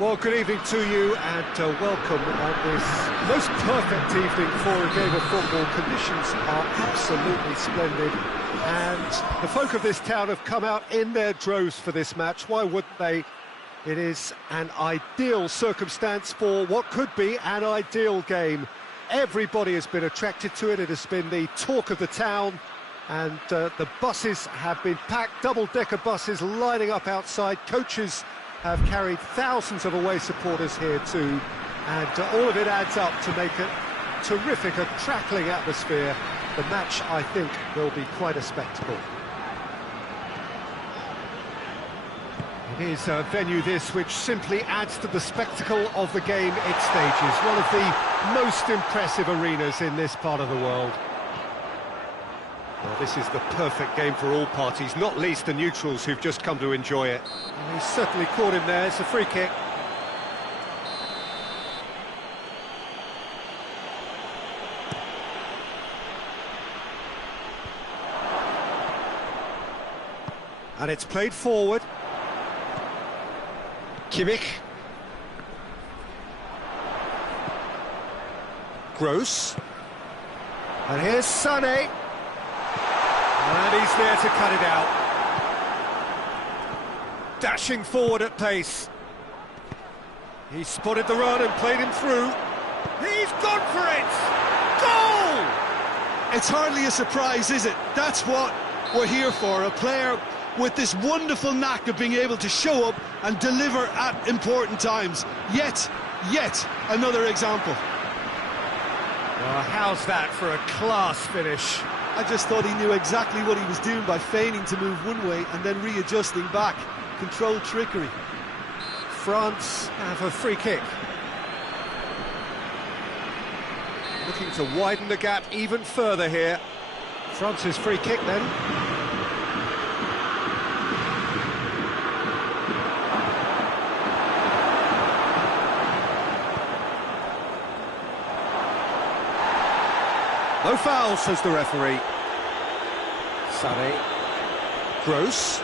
Well, good evening to you and welcome on this most perfect evening for a game of football. Conditions are absolutely splendid and the folk of this town have come out in their droves for this match. Why wouldn't they? It is an ideal circumstance for what could be an ideal game. Everybody has been attracted to it. It has been the talk of the town, and the buses have been packed, double-decker buses lining up outside. Coaches have carried thousands of away supporters here too, and all of it adds up to make a terrific, a crackling atmosphere. The match, I think, will be quite a spectacle. It is a venue this which simply adds to the spectacle of the game it stages. One of the most impressive arenas in this part of the world. Well, this is the perfect game for all parties, not least the neutrals who've just come to enjoy it. And he's certainly caught him there. It's a free kick. And it's played forward. Kimmich. Gross. And here's Sané. And he's there to cut it out. Dashing forward at pace. He spotted the run and played him through. He's gone for it! Goal! It's hardly a surprise, is it? That's what we're here for, a player with this wonderful knack of being able to show up and deliver at important times. Yet another example. Well, how's that for a class finish? I just thought he knew exactly what he was doing by feigning to move one way and then readjusting back. Controlled trickery. France have a free kick. Looking to widen the gap even further here. France's free kick then. No foul, says the referee. Sané. Gross.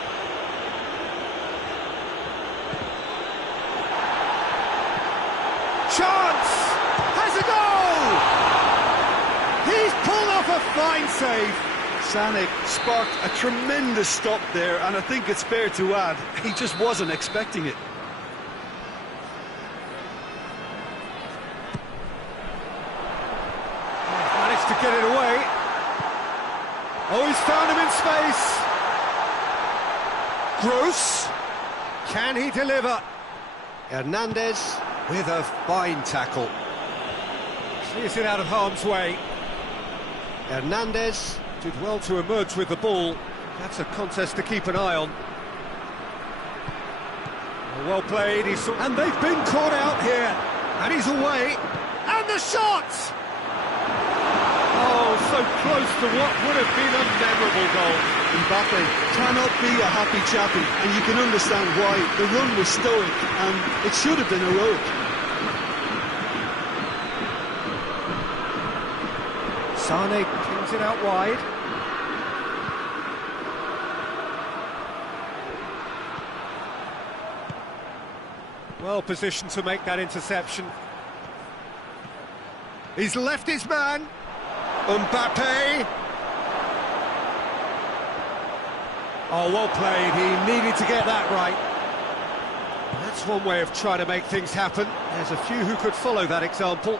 Chance! Has a goal! He's pulled off a fine save. Sané sparked a tremendous stop there, and I think it's fair to add, he just wasn't expecting it. To get it away. Oh, he's found him in space. Gross. Can he deliver? Hernandez with a fine tackle. Clears it out of harm's way. Hernandez did well to emerge with the ball. That's a contest to keep an eye on. Well played. And they've been caught out here. And he's away. And the shot! Oh, so close to what would have been a memorable goal. Mbappe cannot be a happy chappy, and you can understand why. The run was stoic, and it should have been heroic. Sané kings it out wide. Well positioned to make that interception. He's left his man. Mbappe. Oh, well played. He needed to get that right. That's one way of trying to make things happen. There's a few who could follow that example.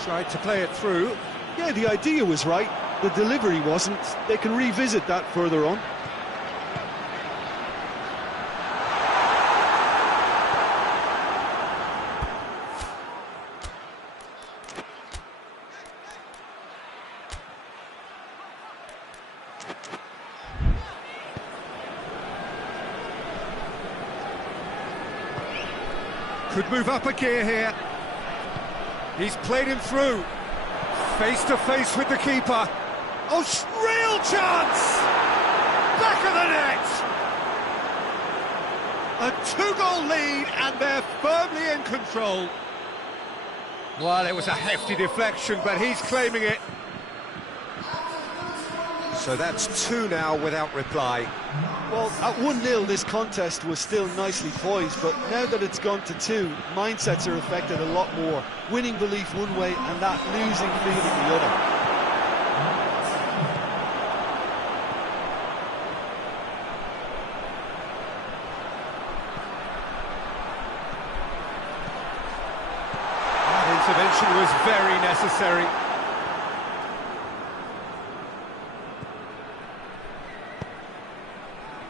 Tried to play it through. Yeah, the idea was right. The delivery wasn't. They can revisit that further on. Could move up a gear here. He's played him through. Face to face with the keeper. Oh, real chance! Back of the net! A two-goal lead and they're firmly in control. Well, it was a hefty deflection, but he's claiming it. So that's 2 now without reply. Well, at 1-0, this contest was still nicely poised, but now that it's gone to 2, mindsets are affected a lot more. Winning belief one way and that losing feeling the other. Intervention was very necessary.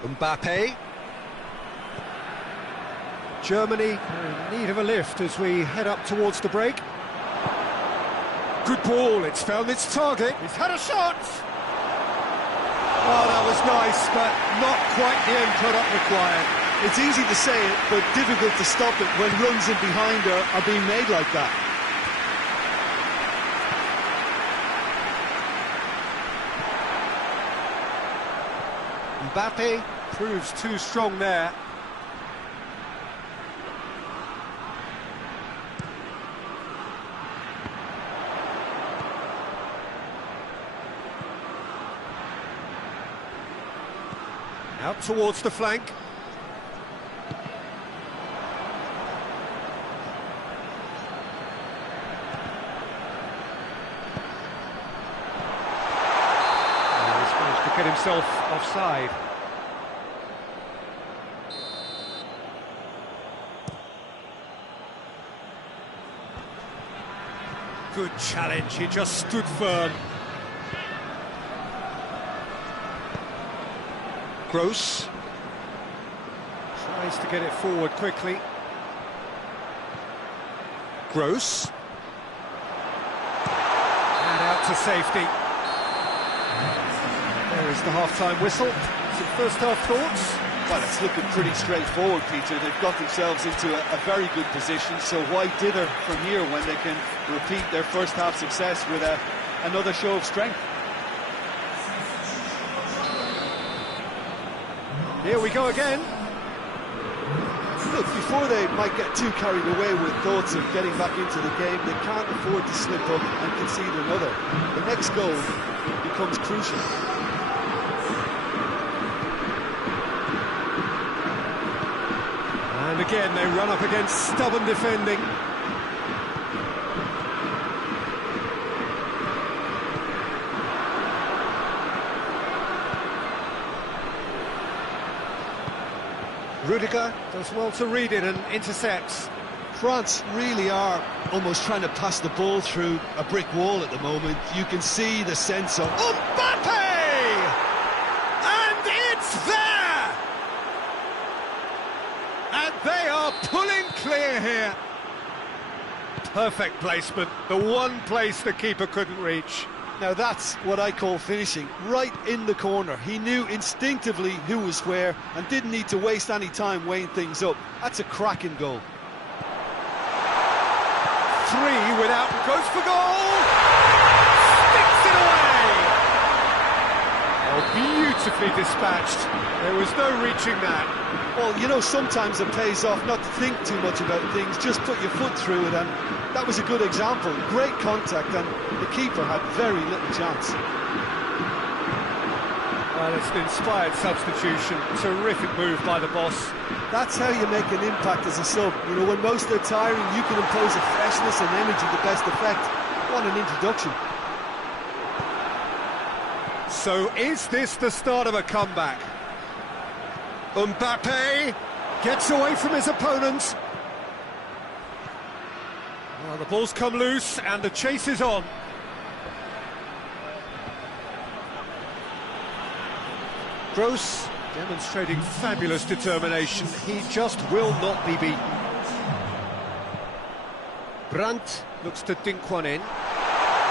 Mbappe. Germany in need of a lift as we head up towards the break. Good ball, it's found its target. He's had a shot! Oh, that was nice, but not quite the end product required. It's easy to say it, but difficult to stop it when runs in behind are being made like that. Mbappe proves too strong there. Out towards the flank. He's managed to get himself offside. Good challenge, he just stood firm. Gross tries to get it forward quickly. Gross. And out to safety. There is the half-time whistle. Some first-half thoughts? Well, it's looking pretty straightforward, Peter. They've got themselves into a very good position, so why dither from here when they can repeat their first-half success with another show of strength? Here we go again. Look, before they might get too carried away with thoughts of getting back into the game, they can't afford to slip up and concede another. The next goal becomes crucial. And again, they run up against stubborn defending. Rudiger does well to read it and intercepts. France really are almost trying to pass the ball through a brick wall at the moment. You can see the sense of Mbappe! And it's there! And they are pulling clear here. Perfect placement, the one place the keeper couldn't reach. Now that's what I call finishing, right in the corner. He knew instinctively who was where and didn't need to waste any time weighing things up. That's a cracking goal. 3 without, goes for goal! Sticks it away! Oh, beautifully dispatched. There was no reaching that. Well, you know, sometimes it pays off not to think too much about things, just put your foot through it, and that was a good example. Great contact, and the keeper had very little chance. Well, it's an inspired substitution. Terrific move by the boss. That's how you make an impact as a sub. You know, when most are tiring, you can impose a freshness and energy to best effect. What an introduction. So is this the start of a comeback? Mbappe gets away from his opponent. Well, the ball's come loose and the chase is on. Gross demonstrating fabulous determination. He just will not be beaten. Brandt looks to dink one in.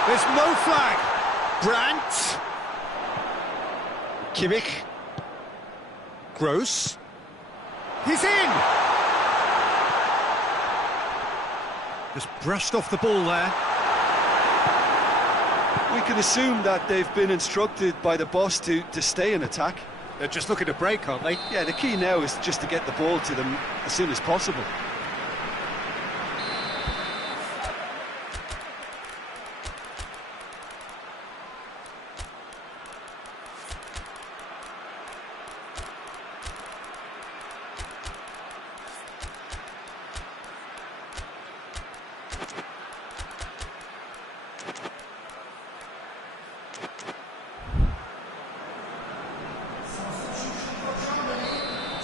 There's no flag. Brandt. Kimmich. Gross. He's in! Just brushed off the ball there. We can assume that they've been instructed by the boss to stay in attack. They're just looking to break, aren't they? Yeah, the key now is just to get the ball to them as soon as possible.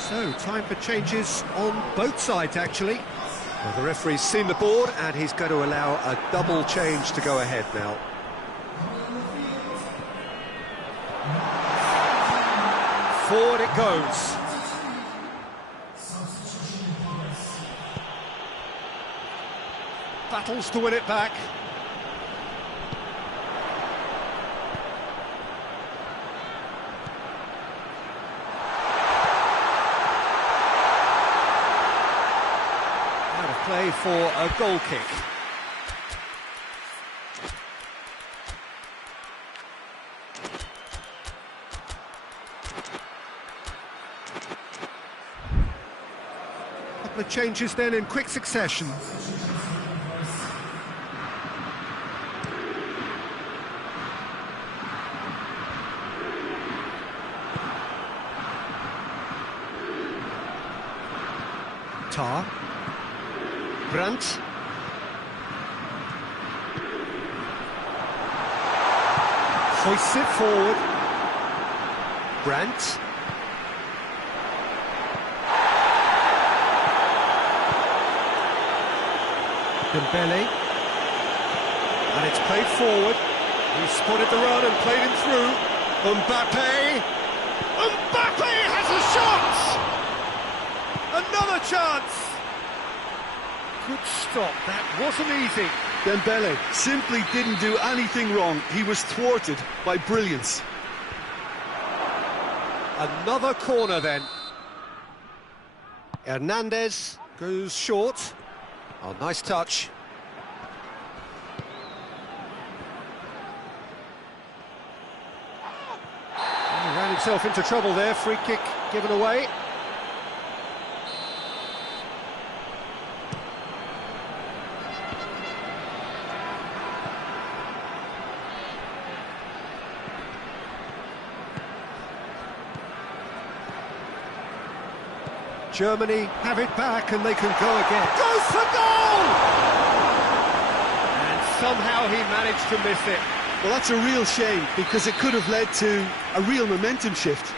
So, time for changes on both sides, actually. Well, the referee's seen the board, and he's going to allow a double change to go ahead now. Forward it goes. Battles to win it back. Out of play for a goal kick. Couple of changes then in quick succession. Ta. Brandt. Hoists it forward. Brandt. Dembele. And it's played forward. He spotted the run and played him through. Mbappe. Mbappe has a shot! Another chance! Good stop, that wasn't easy. Dembele simply didn't do anything wrong. He was thwarted by brilliance. Another corner then. Hernandez goes short. Oh, nice touch. He ran himself into trouble there, free kick given away. Germany have it back and they can go again. Goes for goal! And somehow he managed to miss it. Well, that's a real shame, because it could have led to a real momentum shift.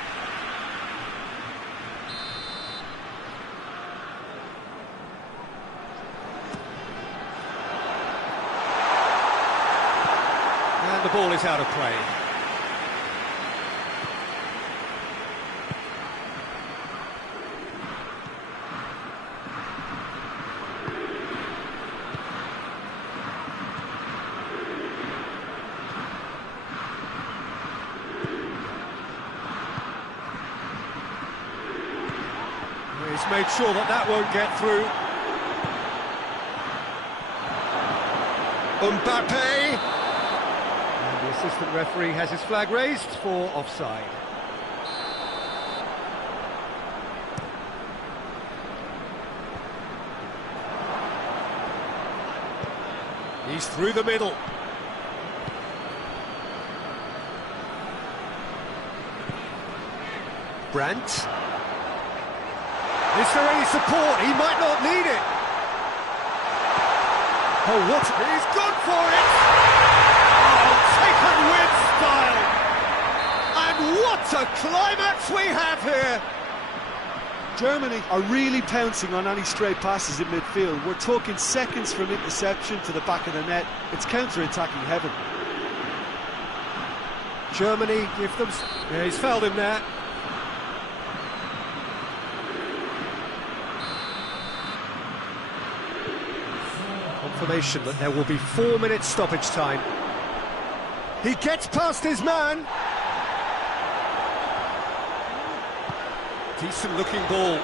And the ball is out of play. He's made sure that that won't get through. Mbappe! And the assistant referee has his flag raised for offside. He's through the middle. Brandt. Is there any support? He might not need it. Oh, what? He's gone for it! Oh, taken with style! And what a climax we have here! Germany are really pouncing on any stray passes in midfield. We're talking seconds from interception to the back of the net. It's counter-attacking heaven. Germany give them... Yeah, he's fouled him there. Confirmation that there will be 4 minutes stoppage time. He gets past his man. Decent looking ball.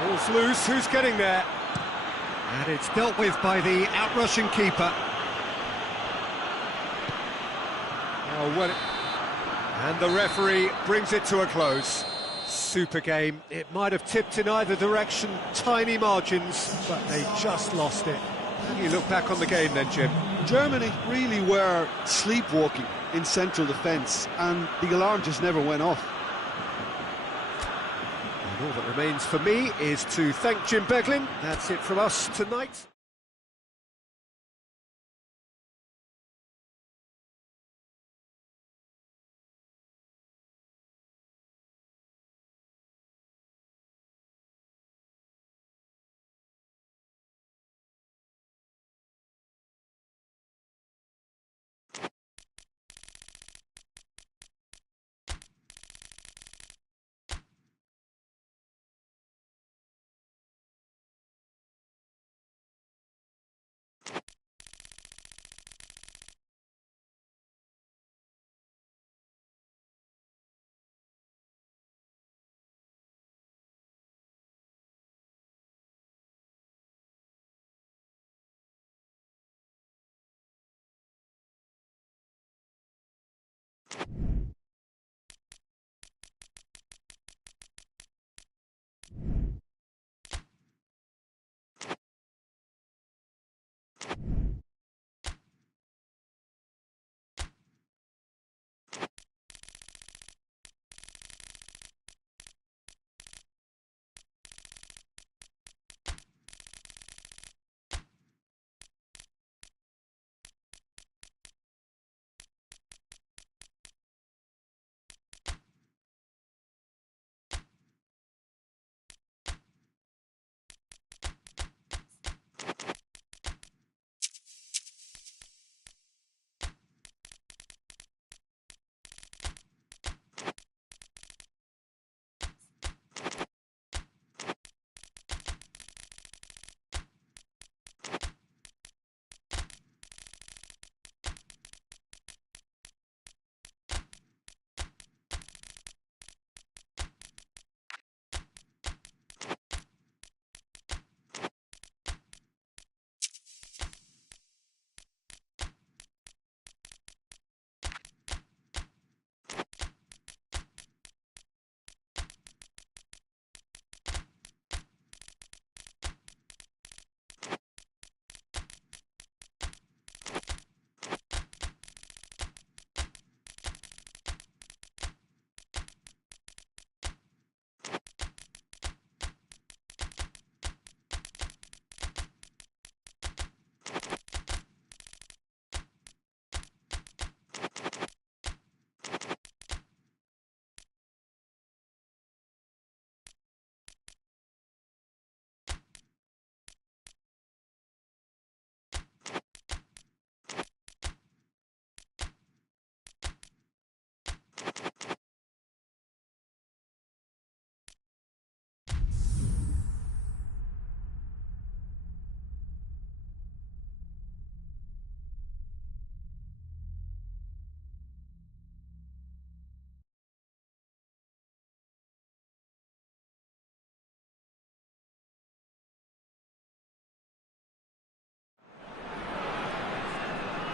Ball's loose, who's getting there? And it's dealt with by the out-rushing keeper. Oh, well, and the referee brings it to a close. Super game. It might have tipped in either direction, tiny margins, but they just lost it. How do you look back on the game then, Jim? Germany really were sleepwalking in central defence, and the alarm just never went off. And all that remains for me is to thank Jim Beglin. That's it from us tonight.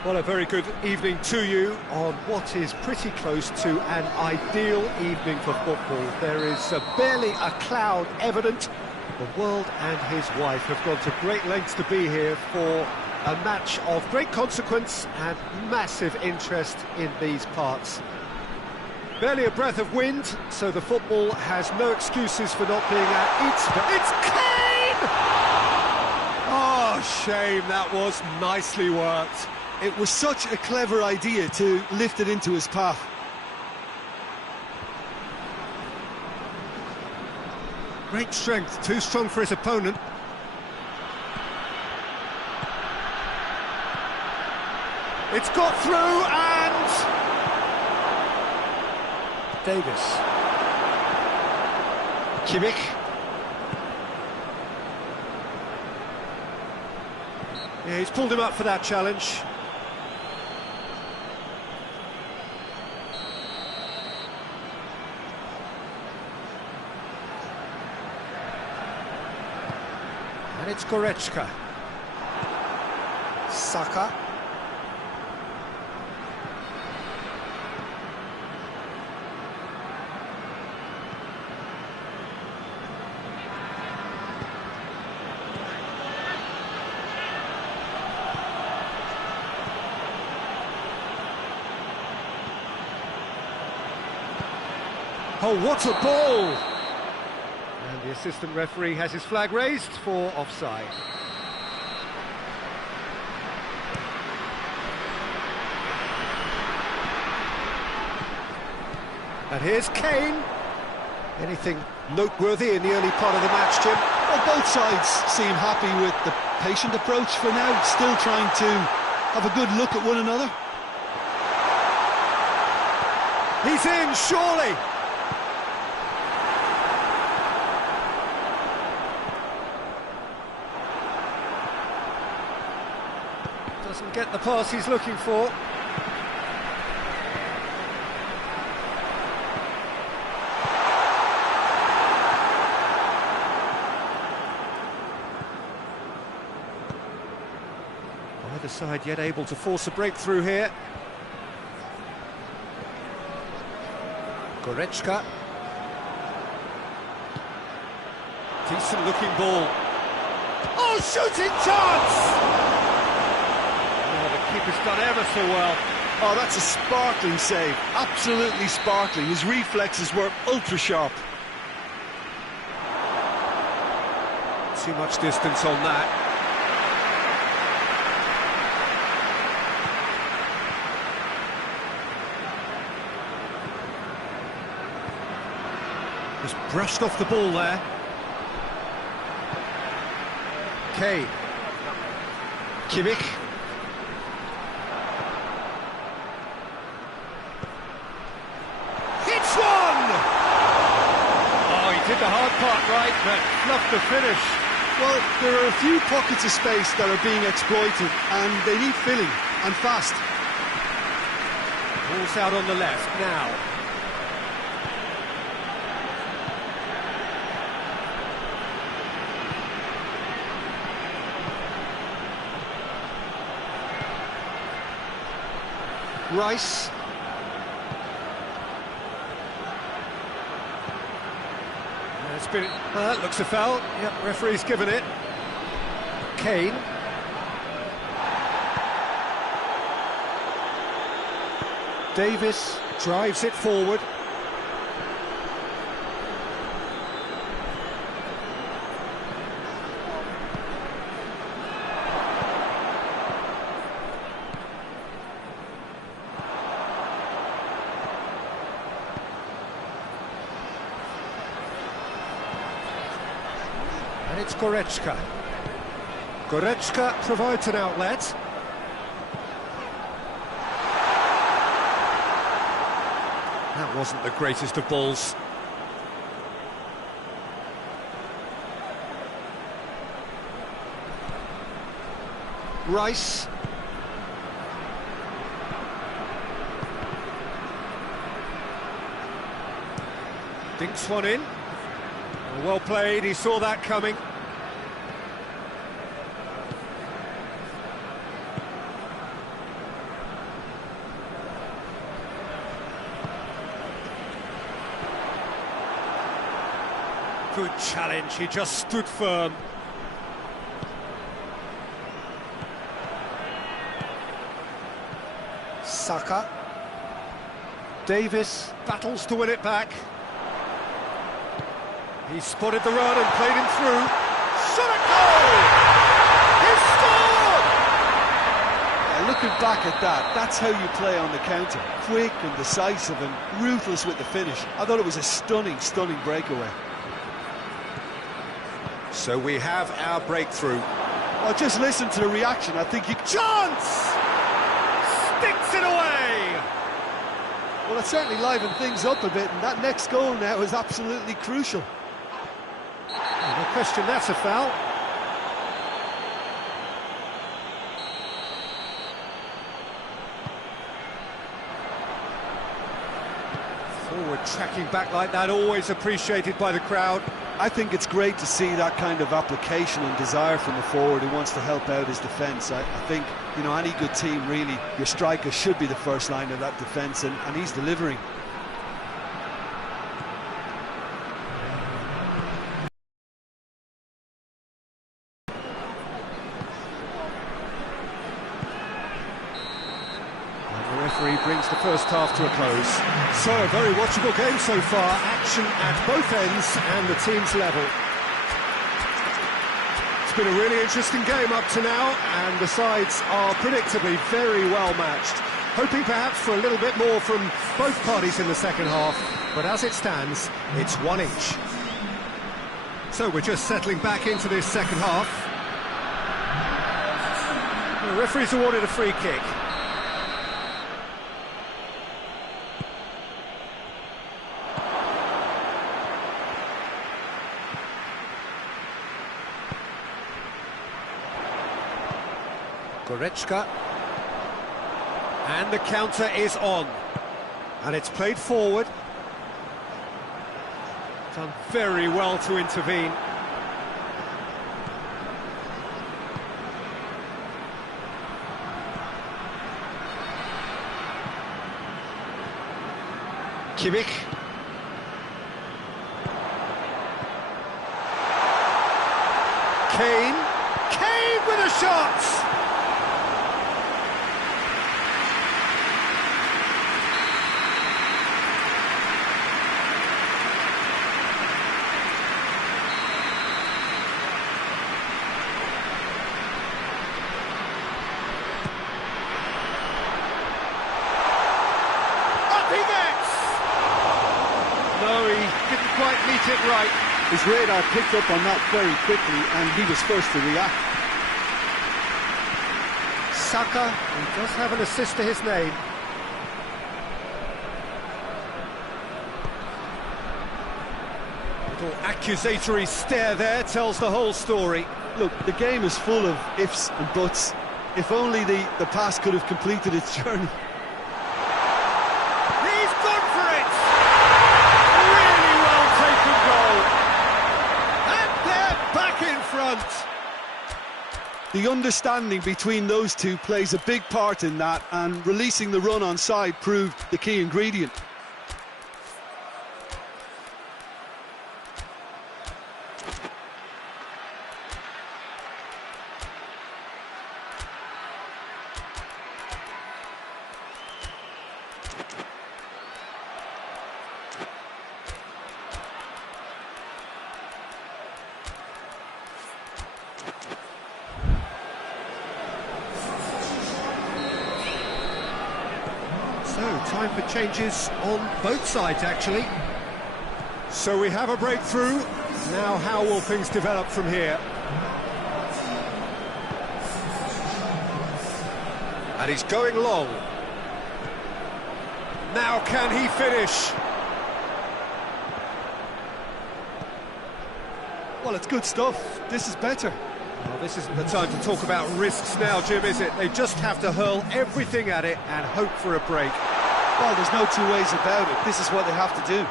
Well, a very good evening to you on what is pretty close to an ideal evening for football. There is barely a cloud evident. The world and his wife have gone to great lengths to be here for a match of great consequence and massive interest in these parts. Barely a breath of wind, so the football has no excuses for not being at its... It's Kane! Oh, shame, that was nicely worked. It was such a clever idea to lift it into his path. Great strength, too strong for his opponent. It's got through and... Davis. Kimmich. Yeah, he's pulled him up for that challenge. And it's Goretzka. Saka. Oh, what a ball! And the assistant referee has his flag raised for offside. And here's Kane. Anything noteworthy in the early part of the match, Jim? Well, both sides seem happy with the patient approach for now, still trying to have a good look at one another. He's in, surely! Doesn't get the pass he's looking for. Either side yet able to force a breakthrough here. Goretzka. Decent looking ball. Oh, shooting chance! Oh, the keeper's done ever so well. Oh, that's a sparkling save. Absolutely sparkling. His reflexes were ultra sharp. Too much distance on that. Just brushed off the ball there. Kane. Kimmich. Hits one! Oh, he did the hard part right, but fluffed the finish. Well, there are a few pockets of space that are being exploited, and they need filling, and fast. Ball's out on the left now. Rice. It's been, that looks a foul. Yep, referee's given it. Kane. Davis drives it forward. And it's Goretzka. Goretzka provides an outlet. That wasn't the greatest of balls. Rice. Dinks one in. Well played, he saw that coming. Good challenge, he just stood firm. Saka. Davis battles to win it back. He spotted the run and played him through. Shot a goal! He scored! Yeah, looking back at that, that's how you play on the counter. Quick and decisive and ruthless with the finish. I thought it was a stunning, stunning breakaway. So we have our breakthrough. Well, just listen to the reaction. I think you... Chance! Sticks it away! Well, it certainly livened things up a bit, and that next goal now is absolutely crucial. No question, that's a foul. Forward tracking back like that, always appreciated by the crowd. I think it's great to see that kind of application and desire from a forward who wants to help out his defence. I think, you know, any good team, really, your striker should be the first line of that defence, and he's delivering. The referee brings the first half to a close. So, a very watchable game so far. Action at both ends and the team's level. It's been a really interesting game up to now, and the sides are predictably very well matched. Hoping perhaps for a little bit more from both parties in the second half, but as it stands, it's one each. So we're just settling back into this second half. The referee's awarded a free kick. Goretzka, and the counter is on, and it's played forward. Done very well to intervene. Kimmich. Kane. Kane with a shot! No, he didn't quite meet it right. His radar picked up on that very quickly, and he was first to react. Saka, he does have an assist to his name. Little accusatory stare there tells the whole story. Look, the game is full of ifs and buts. If only the pass could have completed its journey. He's gone for it! Really well taken goal. And they're back in front. The understanding between those two plays a big part in that, and releasing the run on side proved the key ingredient. So, time for changes on both sides, actually. So we have a breakthrough. Now, how will things develop from here? And he's going long. Now, can he finish? Well, it's good stuff. This is better. Well, this isn't the time to talk about risks now, Jim, is it? They just have to hurl everything at it and hope for a break. Well, there's no two ways about it. This is what they have to do.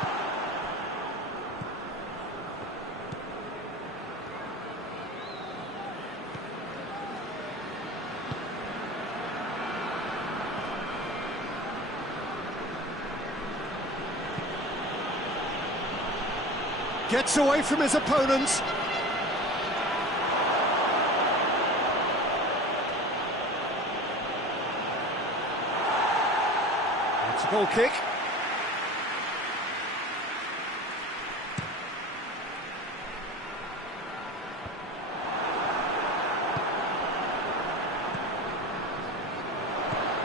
Gets away from his opponents. It's a goal kick.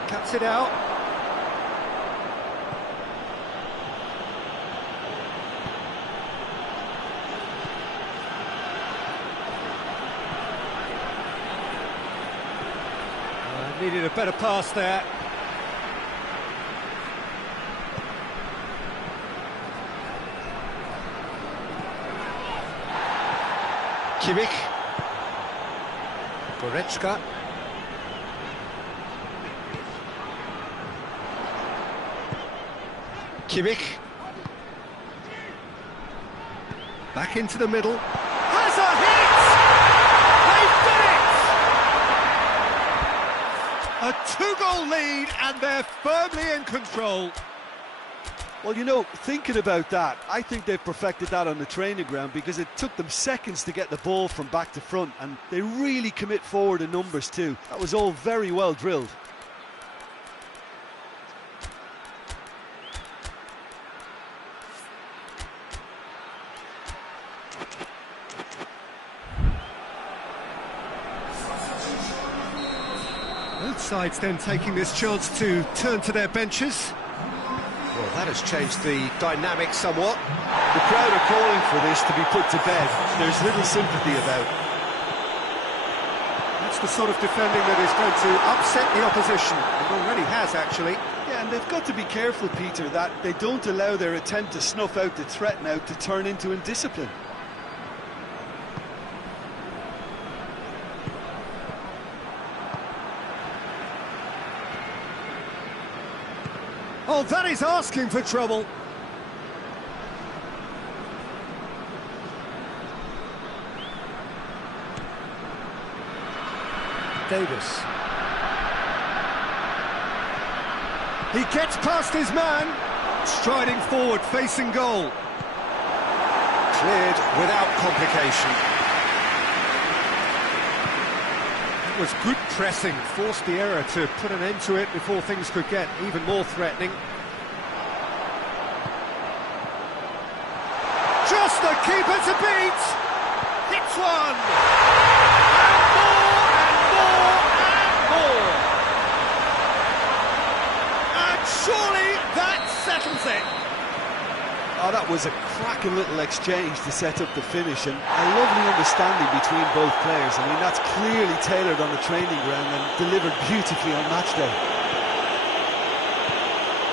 Cuts it out. Needed a better pass there. Kimmich. Goretzka. Kimmich. Back into the middle. Has a hit! They've done it! A two-goal lead, and they're firmly in control. Well, you know, thinking about that, I think they've perfected that on the training ground, because it took them seconds to get the ball from back to front, and they really commit forward in numbers too. That was all very well drilled. Both sides then taking this chance to turn to their benches. Well, that has changed the dynamic somewhat. The crowd are calling for this to be put to bed. There's little sympathy about it. That's the sort of defending that is going to upset the opposition. It already has, actually. Yeah, and they've got to be careful, Peter, that they don't allow their attempt to snuff out the threat now to turn into indiscipline. Oh, that is asking for trouble. Davis. He gets past his man, striding forward, facing goal. Cleared without complication. That was good pressing, forced the error to put an end to it before things could get even more threatening. Just the keeper to beat! Hits one! And more, and more, and more! And surely that settles it! Oh, that was a cracking little exchange to set up the finish, and a lovely understanding between both players. I mean, that's clearly tailored on the training ground and delivered beautifully on match day.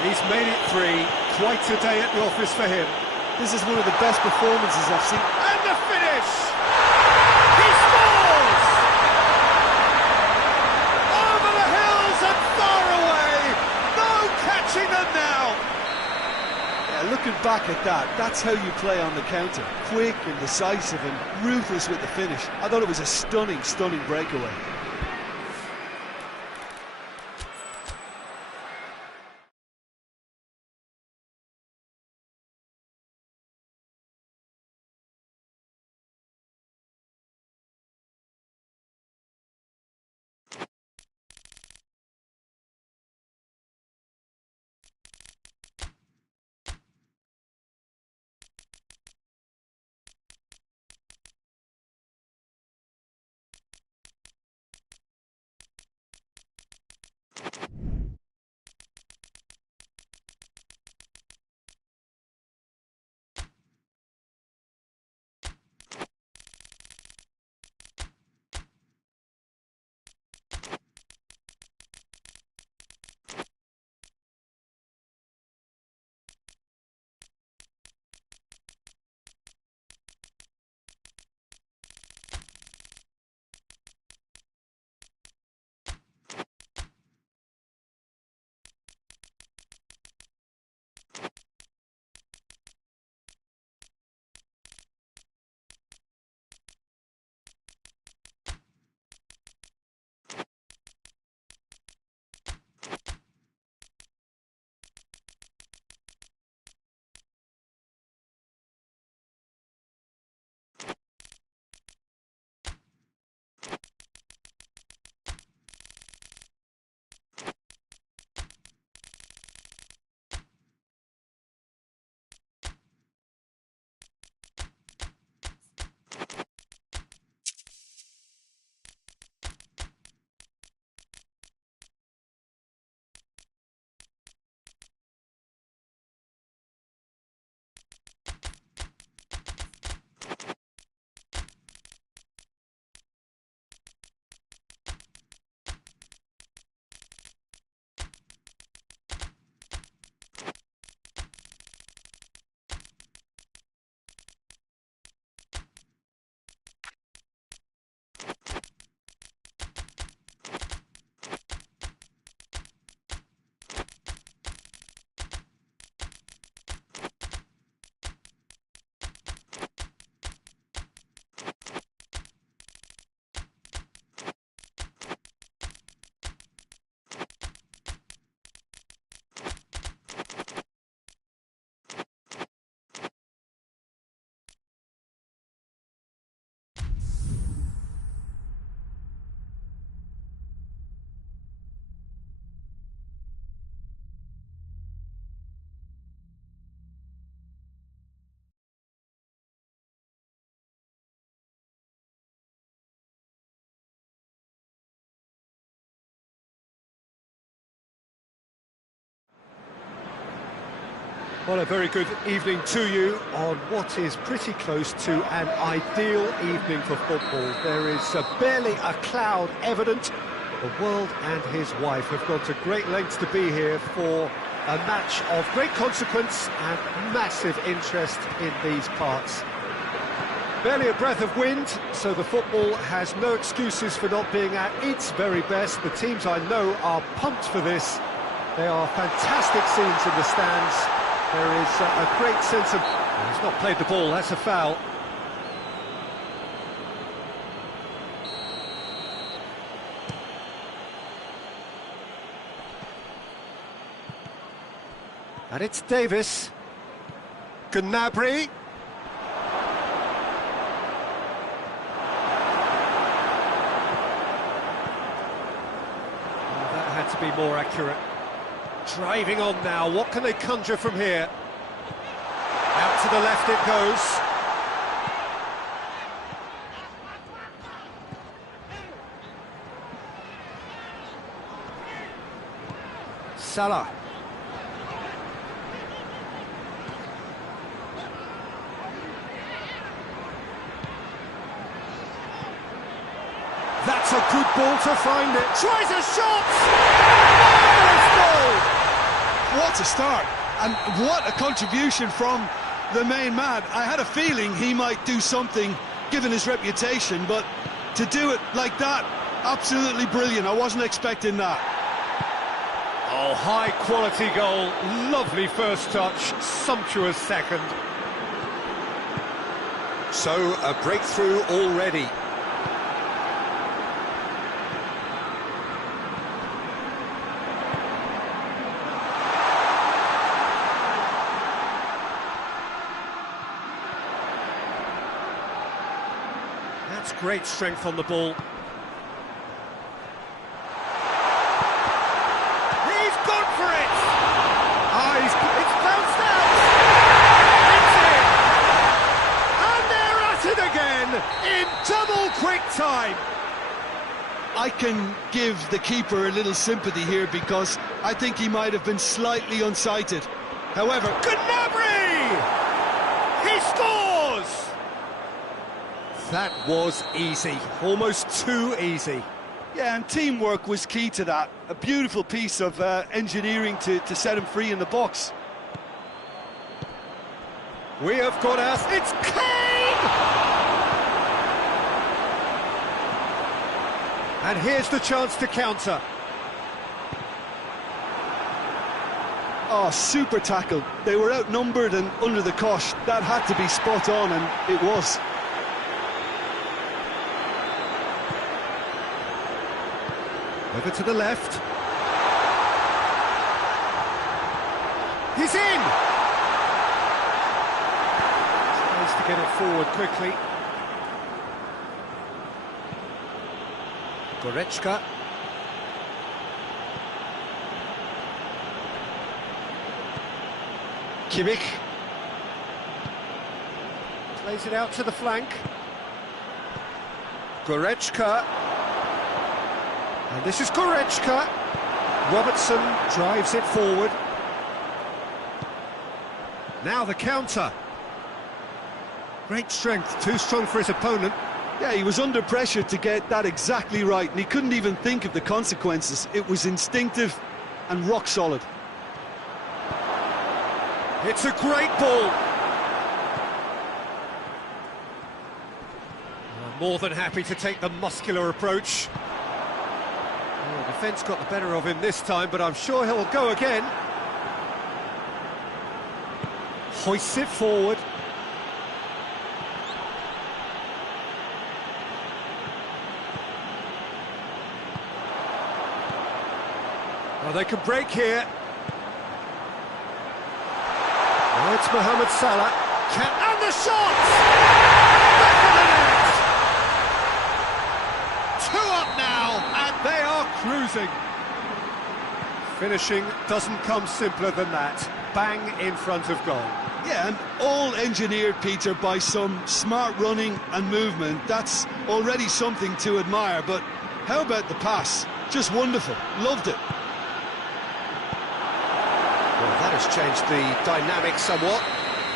He's made it three, quite a day at the office for him. This is one of the best performances I've seen. And the finish! He scores! Over the hills and far away! No catching them now! Yeah, looking back at that, that's how you play on the counter. Quick and decisive and ruthless with the finish. I thought it was a stunning, stunning breakaway. Well, a very good evening to you on what is pretty close to an ideal evening for football. There is barely a cloud evident. The world and his wife have gone to great lengths to be here for a match of great consequence and massive interest in these parts. Barely a breath of wind, so the football has no excuses for not being at its very best. The teams I know are pumped for this. They are fantastic scenes in the stands. There is a great sense of... Well, he's not played the ball, that's a foul. And it's Davis. Gnabry. be more accurate. Driving on now, what can they conjure from here? Out to the left it goes. Salah. That's a good ball to find it. Tries a shot! Marvellous goal! What a start, and what a contribution from the main man. I had a feeling he might do something, given his reputation, but to do it like that, absolutely brilliant. I wasn't expecting that. Oh, high-quality goal. Lovely first touch, sumptuous second. So, a breakthrough already. That's great strength on the ball. He's gone for it! Ah, it's bounced out! It's in! And they're at it again, in double quick time! I can give the keeper a little sympathy here because I think he might have been slightly unsighted. However, Gnabry! He scores! That was easy, almost too easy. yeah, and teamwork was key to that. A beautiful piece of engineering to set him free in the box. We have got us. It's Kane! And here's the chance to counter. Oh, super tackle. They were outnumbered and under the cosh. That had to be spot on, and it was. Over to the left. He's in! Tries to get it forward quickly. Goretzka. Kimmich. Plays it out to the flank. Goretzka. And this is Goretzka. Robertson drives it forward. Now the counter. Great strength, too strong for his opponent. Yeah, he was under pressure to get that exactly right, and he couldn't even think of the consequences. It was instinctive and rock solid. It's a great ball. More than happy to take the muscular approach. The defence got the better of him this time, but I'm sure he'll go again. Hoists it forward. Well, they can break here. Now it's Mohamed Salah. And the shot! Back of the net! 2 up now, and they are cruising. Finishing doesn't come simpler than that. Bang in front of goal. Yeah, and all engineered, Peter, by some smart running and movement. That's already something to admire, but how about the pass? Just wonderful. Loved it. Well, that has changed the dynamic somewhat.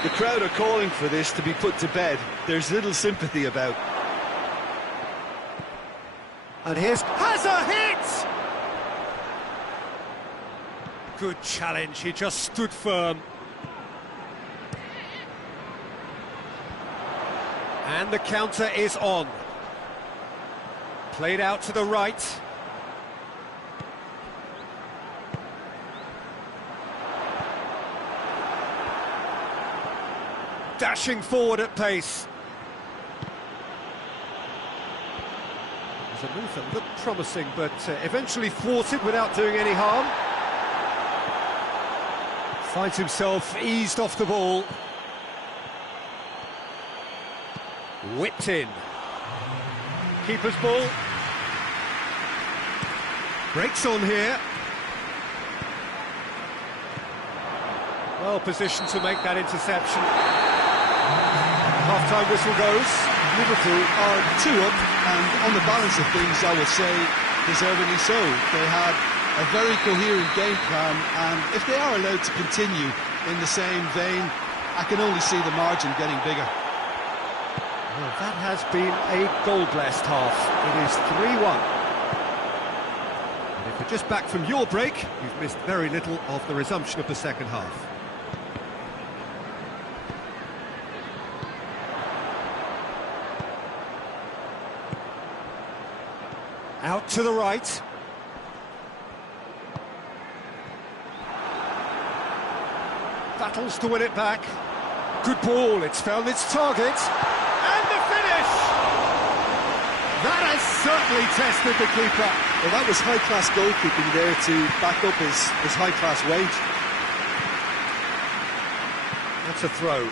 The crowd are calling for this to be put to bed. There's little sympathy about. And here's Hazard hit! Good challenge, he just stood firm. And the counter is on. Played out to the right. Dashing forward at pace. There's a move that looked promising, but eventually thwarted without doing any harm. Finds himself eased off the ball. Whipped in. Keeper's ball. Breaks on here. Well positioned to make that interception. Half-time whistle goes. Liverpool are 2 up, and on the balance of things, I would say, deservedly so. They had a very coherent game plan, and if they are allowed to continue in the same vein, I can only see the margin getting bigger. Well, that has been a goal-blessed half. It is 3-1. And if you're just back from your break, you've missed very little of the resumption of the second half. Out to the right. Battles to win it back. Good ball, it's found its target. And the finish! That has certainly tested the keeper. Well, that was high-class goalkeeping there to back up his high-class wage. That's a throw.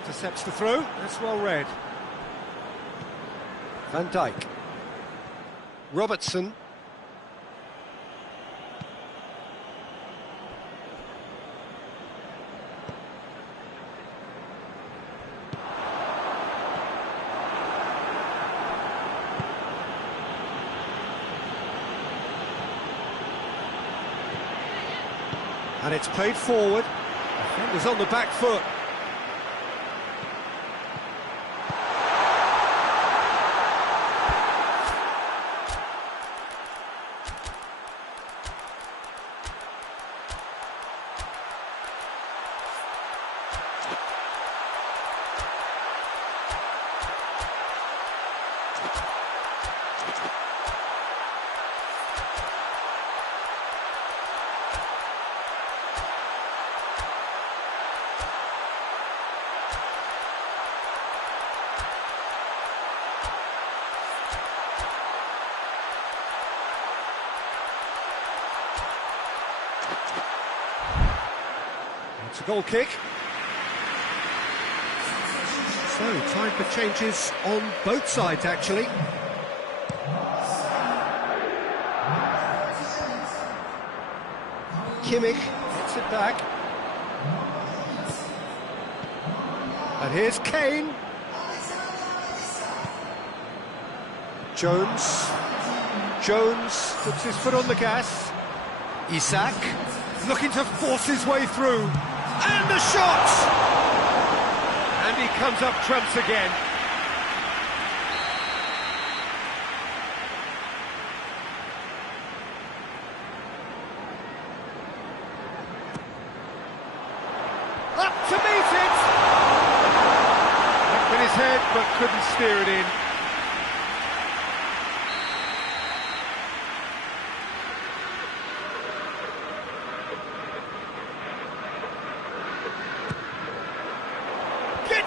Intercepts the throw, that's well read. Van Dijk. Robertson. And it's played forward. Defender's on the back foot. It's a goal kick. So, time for changes on both sides, actually. Kimmich gets it back. And here's Kane. Jones puts his foot on the gas. Isak looking to force his way through. And the shot! And he comes up trumps again. Up to meet it! Up in his head, but couldn't steer it in.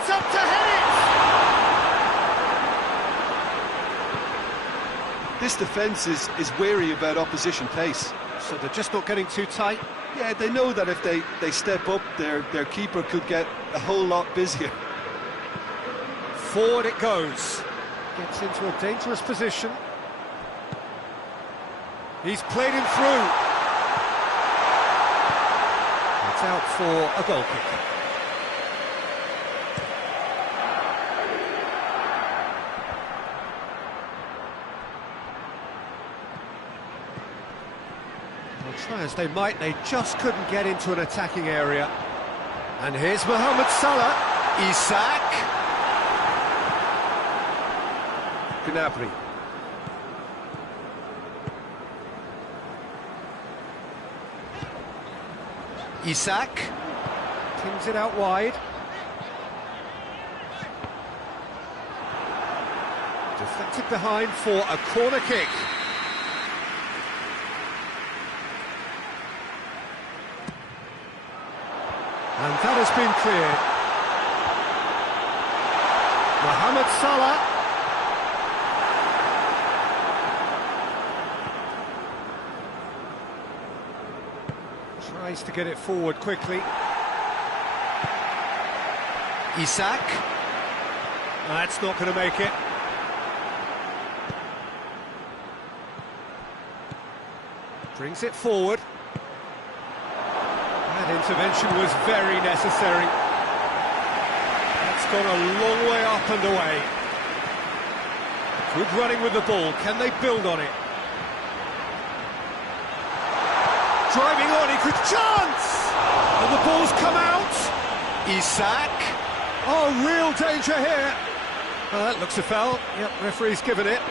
Up to head it! This defence is wary about opposition pace. So they're just not getting too tight? Yeah, they know that if they step up, their keeper could get a whole lot busier. Forward it goes. Gets into a dangerous position. He's played him through. It's out for a goal kick. Try as they might, they just couldn't get into an attacking area. And here's Mohamed Salah. Isak. Gnabry. Isak. Pings it out wide. Deflected behind for a corner kick. And that has been cleared. Mohamed Salah. Tries to get it forward quickly. Isak. That's not going to make it. Brings it forward. intervention was very necessary. That's gone a long way up and away. Good running with the ball. Can they build on it? Driving on, he could chance! And the ball's come out. Isak. Oh, real danger here. That looks a foul. Yep, referee's given it.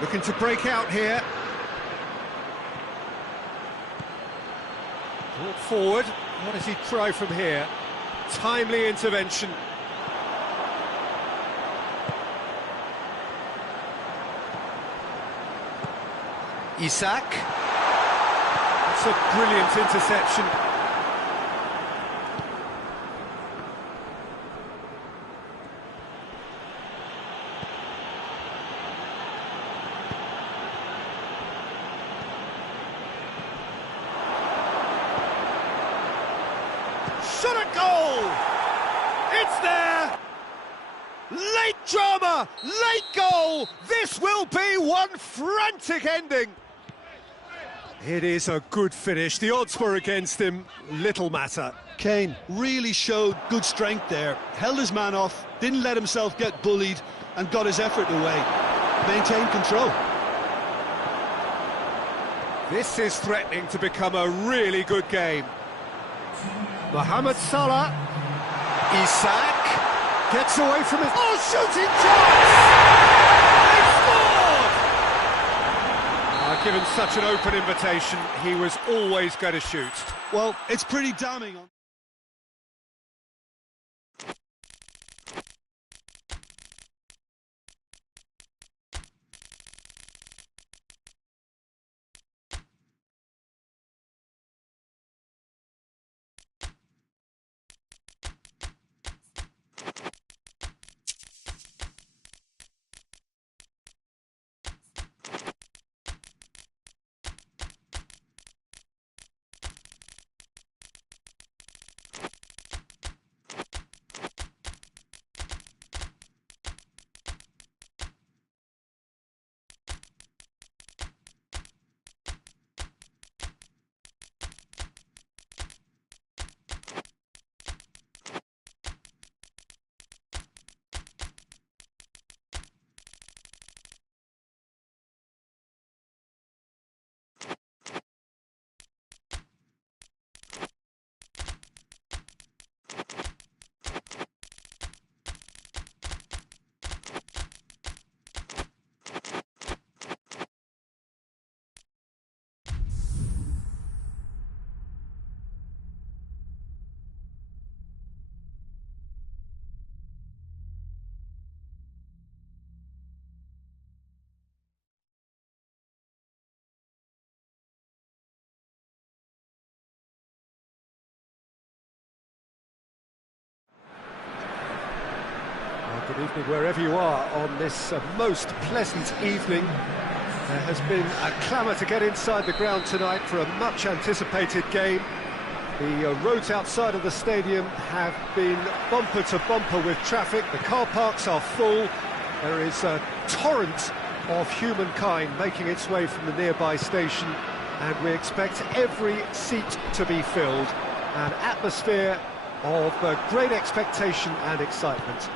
Looking to break out here. Brought forward. What does he try from here? Timely intervention. Isak. That's a brilliant interception. Shot at goal! It's there! Late drama! Late goal! This will be one frantic ending! It is a good finish. The odds were against him. Little matter. Kane really showed good strength there. Held his man off, didn't let himself get bullied, and got his effort away. Maintained control. This is threatening to become a really good game. Mohamed Salah. Isak gets away from it. Oh, shooting chance! They scored! Given such an open invitation, he was always going to shoot. Well, it's pretty damning. Good evening wherever you are on this most pleasant evening. There has been a clamour to get inside the ground tonight for a much anticipated game. The roads outside of the stadium have been bumper to bumper with traffic. The car parks are full. There is a torrent of humankind making its way from the nearby station, and we expect every seat to be filled. An atmosphere of great expectation and excitement.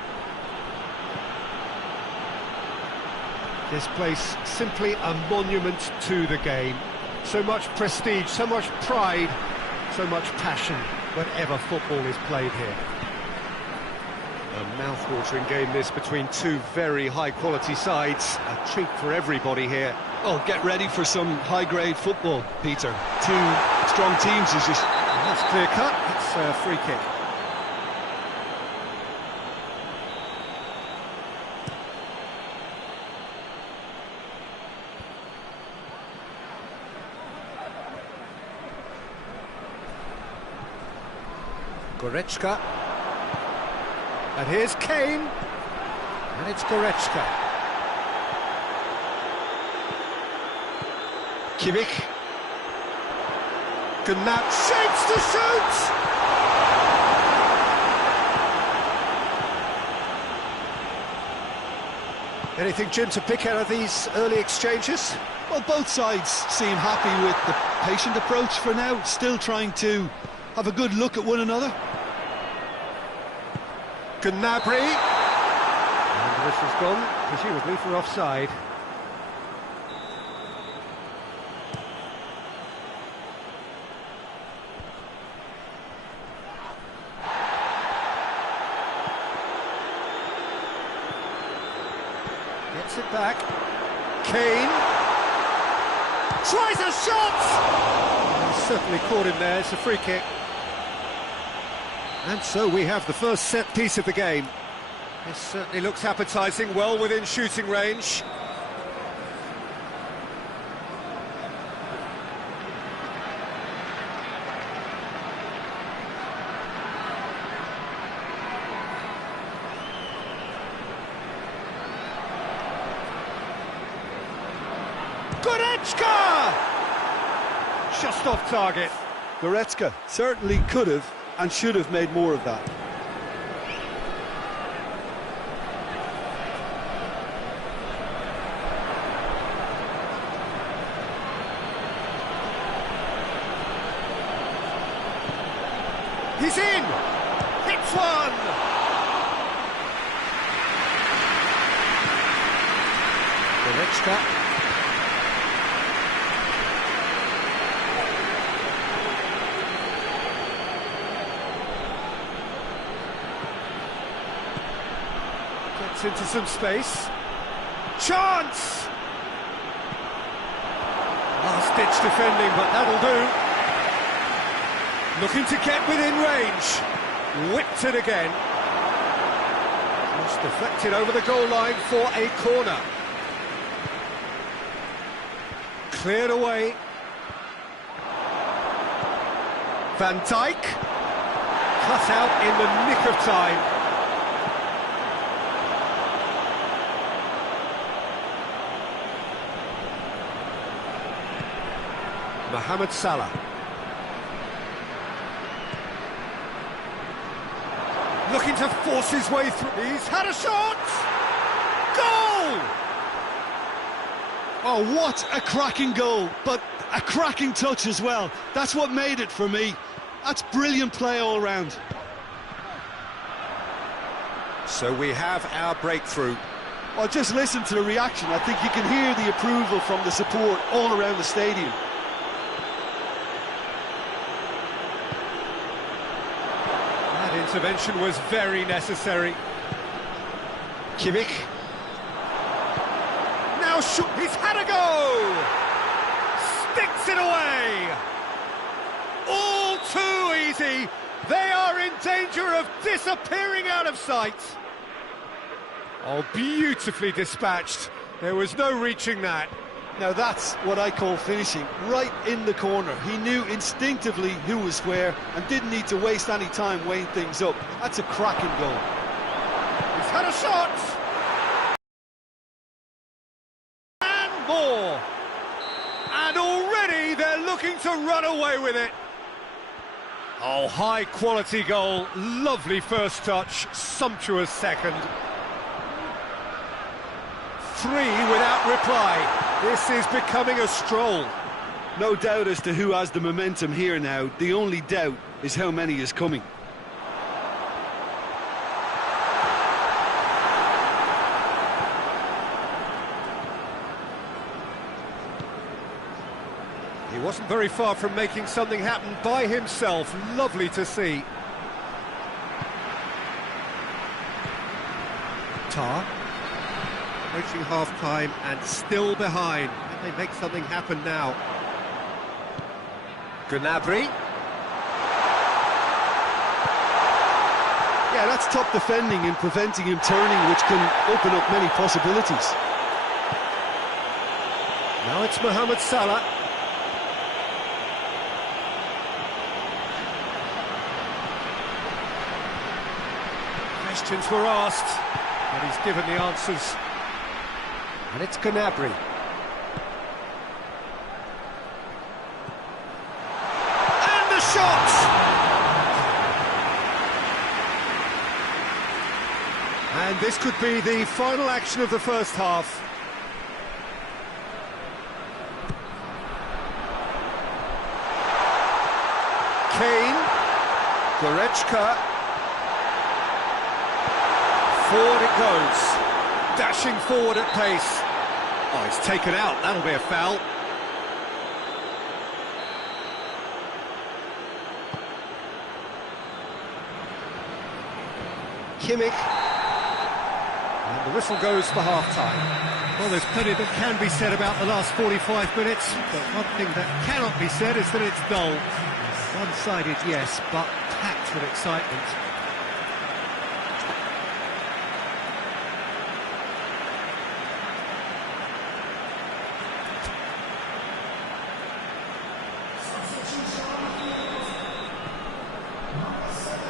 This place simply a monument to the game. So much prestige, so much pride, so much passion whenever football is played here. A mouth-watering game this between two very high-quality sides. A treat for everybody here. Oh, get ready for some high-grade football, Peter. Two strong teams is just... That's clear-cut. It's a free kick. Goretzka, and here's Kane, and it's Goretzka. Kimmich, Gnab shapes to shoot! Anything, Jim, to pick out of these early exchanges? Well, both sides seem happy with the patient approach for now, still trying to have a good look at one another. Gnabry. And the whistle's gone, presumably for offside. Gets it back. Kane. Tries a shot! He's certainly caught him there, it's a free kick. And so we have the first set piece of the game. This certainly looks appetising, well within shooting range. Goretzka! Just off target. Goretzka certainly could have and should have made more of that. He's in! Hits one! Goretzka. Gets into some space. Chance! Last-ditch defending, but that'll do. Looking to get within range. Whipped it again. Just deflected over the goal line for a corner. Cleared away. Van Dijk. Cut out in the nick of time. Mohamed Salah. Looking to force his way through. He's had a shot! Goal! Oh, what a cracking goal, but a cracking touch as well. That's what made it for me. That's brilliant play all round. So we have our breakthrough. Well, just listen to the reaction. I think you can hear the approval from the support all around the stadium. Intervention was very necessary. Kimmich. Now shoot, he's had a go! Sticks it away! All too easy! They are in danger of disappearing out of sight! Oh, beautifully dispatched. There was no reaching that. Now that's what I call finishing, right in the corner. He knew instinctively who was where and didn't need to waste any time weighing things up. That's a cracking goal. He's had a shot! And more! And already they're looking to run away with it. Oh, high quality goal, lovely first touch, sumptuous second. 3 without reply. This is becoming a stroll. No doubt as to who has the momentum here now. The only doubt is how many is coming. He wasn't very far from making something happen by himself. Lovely to see. Tar. Approaching half-time and still behind. Can they make something happen now? Gnabry. Yeah, that's top defending and preventing him turning, which can open up many possibilities. Now it's Mohamed Salah. Questions were asked, but he's given the answers. And it's Gnabry. And the shot! And this could be the final action of the first half. Kane, Goretzka, forward it goes, dashing forward at pace. Oh, he's taken out, that'll be a foul. Kimmich, and the whistle goes for half-time. Well, there's plenty that can be said about the last 45 minutes, but one thing that cannot be said is that it's dull. One-sided, yes, but packed with excitement.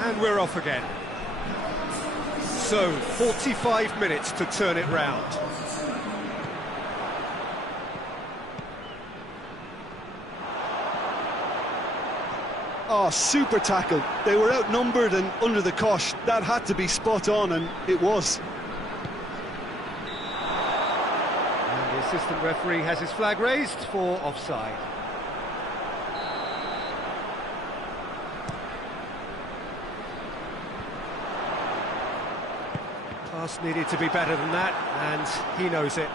And we're off again. So, 45 minutes to turn it round. Oh, super tackle. They were outnumbered and under the cosh. That had to be spot on, and it was. And the assistant referee has his flag raised for offside. Pass needed to be better than that, and he knows it.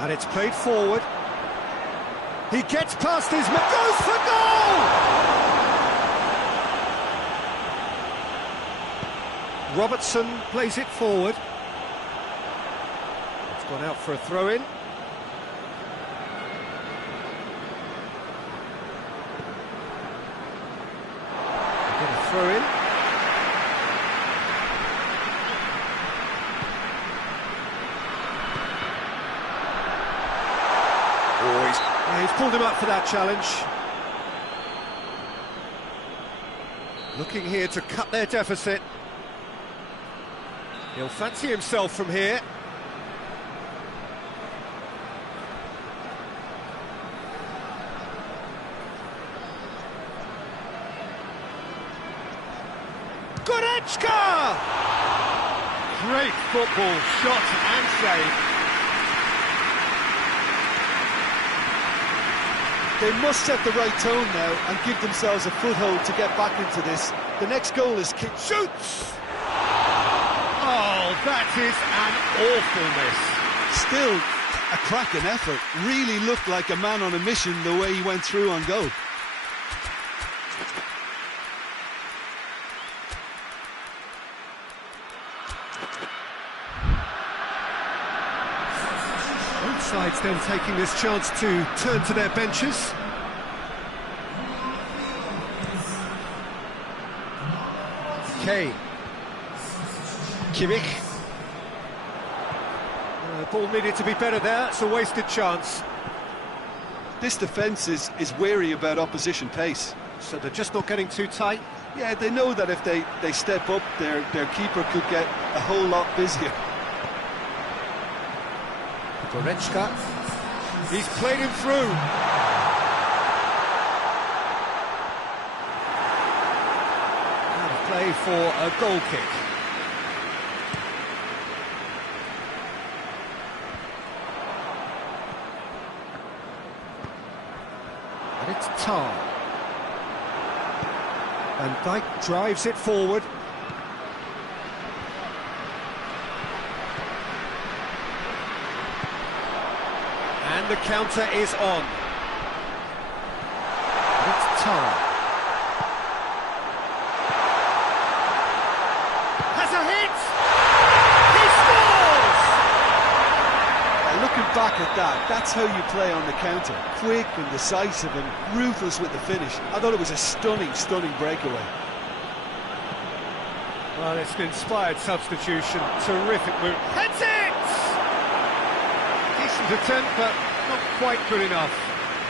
And it's played forward. He gets past his man, goes for goal! Robertson plays it forward. It's gone out for a throw-in. Throw in. Oh, he's pulled him up for that challenge. Looking here to cut their deficit. He'll fancy himself from here. Goretzka! Great football, shot and save. They must set the right tone now and give themselves a foothold to get back into this. The next goal is kick. Shoots! Oh, that is an awful miss. Still a cracking effort. Really looked like a man on a mission the way he went through on goal. Both sides then taking this chance to turn to their benches. Kane. Kimmich. Ball needed to be better there, it's a wasted chance. This defence is wary about opposition pace. So they're just not getting too tight? Yeah, they know that if they step up, their keeper could get a whole lot busier. Goretzka, he's played him through. Out of play for a goal kick. And it's Tar. And Dijk drives it forward. And the counter is on. It's Tar. Has a hit! He scores! Looking back at that, that's how you play on the counter. Quick and decisive and ruthless with the finish. I thought it was a stunning, stunning breakaway. Well, it's an inspired substitution. Terrific move. Heads it! Decent attempt, but not quite good enough.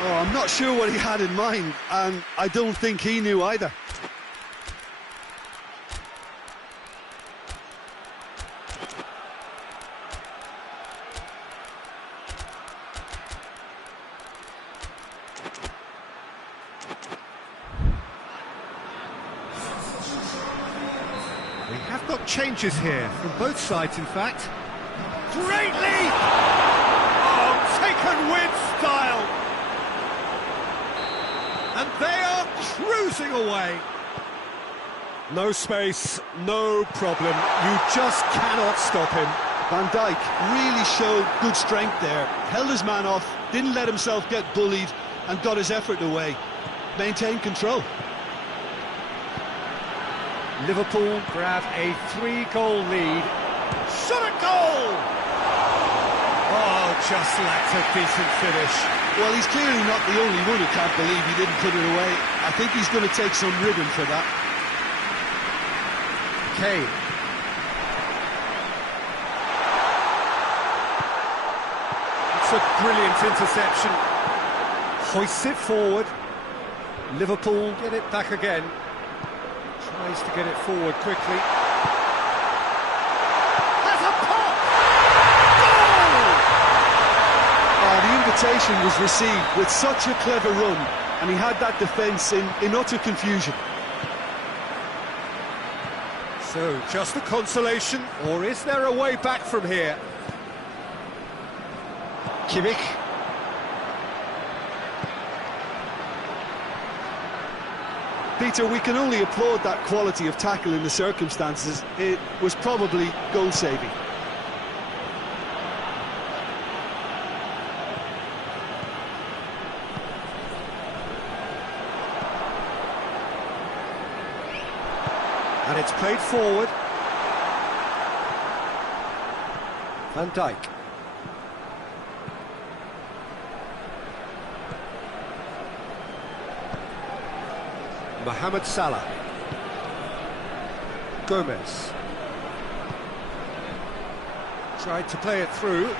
Oh, I'm not sure what he had in mind, and I don't think he knew either. changes here, from both sides in fact. Great lead! Oh, taken with style! And they are cruising away. No space, no problem. You just cannot stop him. Van Dijk really showed good strength there. Held his man off, didn't let himself get bullied, and got his effort away. Maintained control. Liverpool grab a 3-goal lead. Shot at goal! Oh, just lacked a decent finish. Well, he's clearly not the only one who can't believe he didn't put it away. I think he's going to take some ribbon for that. Kane. It's a brilliant interception. Hoists it forward. Liverpool get it back again. Tries to get it forward quickly. Has a pop! Goal! The invitation was received with such a clever run, and he had that defence in utter confusion. So, just a consolation, or is there a way back from here? Kimmich. Peter, we can only applaud that quality of tackle in the circumstances. It was probably goal-saving. And it's played forward. Van Dijk. Mohamed Salah. Gomez. Tried to play it through.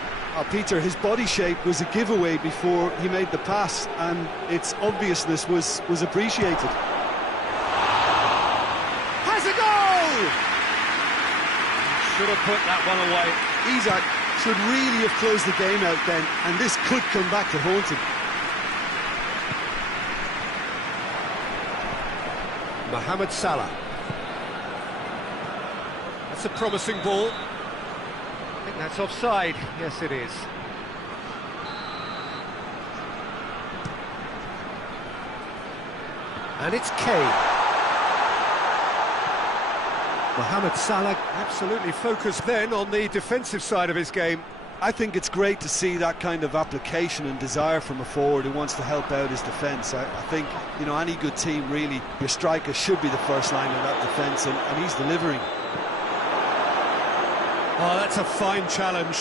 Peter, his body shape was a giveaway before he made the pass, and its obviousness was appreciated. Has a goal! Should have put that one away. Isak should really have closed the game out then, and this could come back to haunt him. Mohamed Salah. That's a promising ball. I think that's offside. Yes, it is. And it's Kane. Mohamed Salah absolutely focused then on the defensive side of his game. I think it's great to see that kind of application and desire from a forward who wants to help out his defence. I think, you know, any good team, really, your striker should be the first line of that defence, and he's delivering. Oh, that's a fine challenge.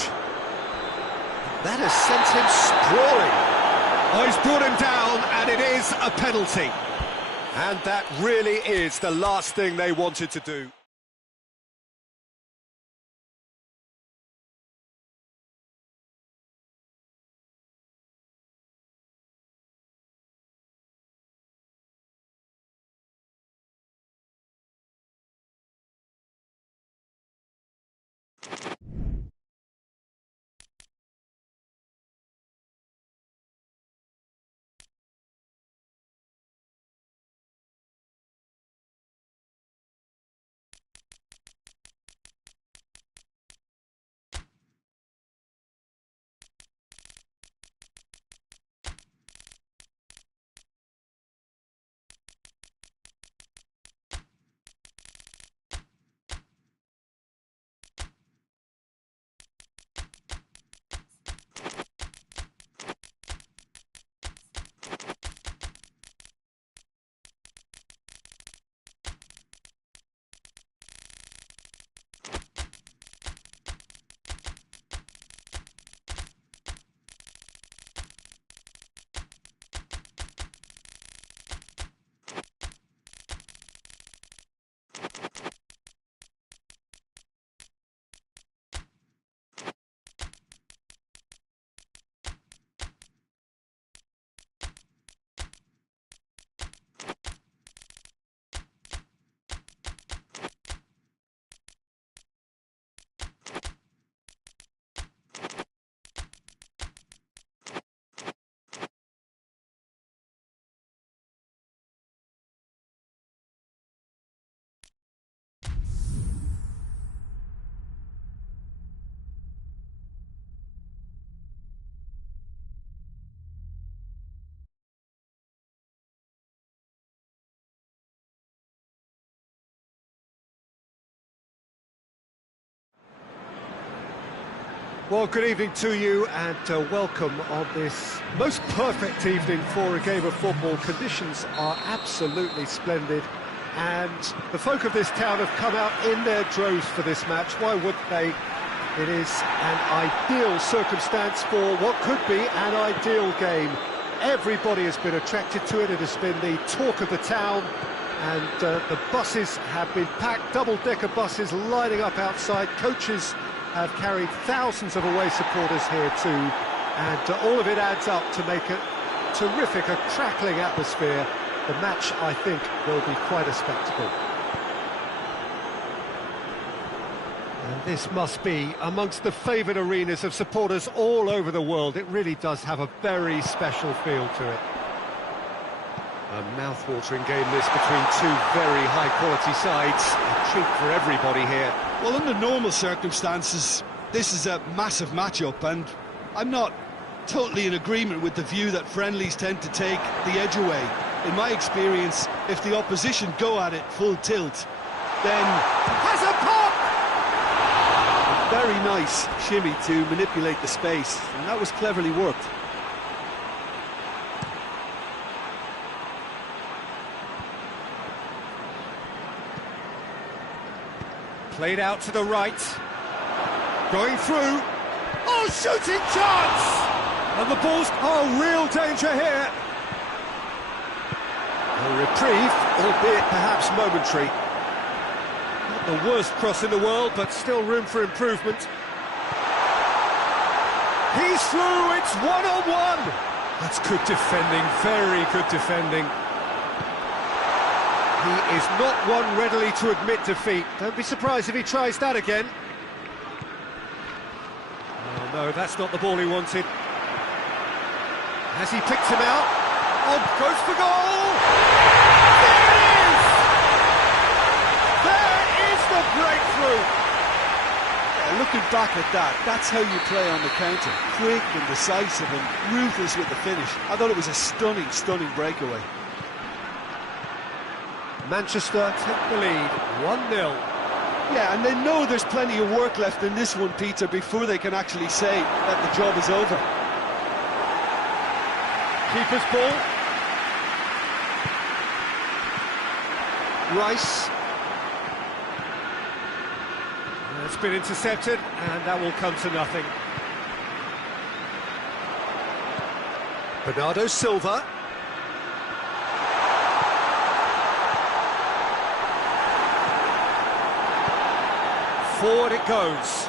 That has sent him sprawling. Oh, he's brought him down, and it is a penalty. And that really is the last thing they wanted to do. Well, good evening to you and welcome on this most perfect evening for a game of football. Conditions are absolutely splendid and the folk of this town have come out in their droves for this match. Why wouldn't they? It is an ideal circumstance for what could be an ideal game. Everybody has been attracted to it. It has been the talk of the town and the buses have been packed, double-decker buses lining up outside. Coaches have carried thousands of away supporters here too, and all of it adds up to make a terrific, a crackling atmosphere. The match, I think, will be quite a spectacle. And this must be amongst the favoured arenas of supporters all over the world. It really does have a very special feel to it. A mouth-watering game this between two very high-quality sides. A treat for everybody here. Well, under normal circumstances, this is a massive matchup, and I'm not totally in agreement with the view that friendlies tend to take the edge away. In my experience, if the opposition go at it full tilt, then Has a pop! very nice shimmy to manipulate the space, and that was cleverly worked. Played out to the right. Going through. Oh, shooting chance! And the ball's... Oh, real danger here. A reprieve, albeit perhaps momentary. Not the worst cross in the world, but still room for improvement. He's through, it's one-on-one! That's good defending, very good defending. He is not one readily to admit defeat. Don't be surprised if he tries that again. Oh no, that's not the ball he wanted. Has he picked him out? Oh, goes for goal! There it is! There is the breakthrough! Yeah, looking back at that, that's how you play on the counter. Quick and decisive and ruthless with the finish. I thought it was a stunning, stunning breakaway. Manchester take the lead, 1-0. Yeah, and they know there's plenty of work left in this one, Peter, before they can actually say that the job is over. Keeper's ball. Rice. It's been intercepted, and that will come to nothing. Bernardo Silva. Forward it goes.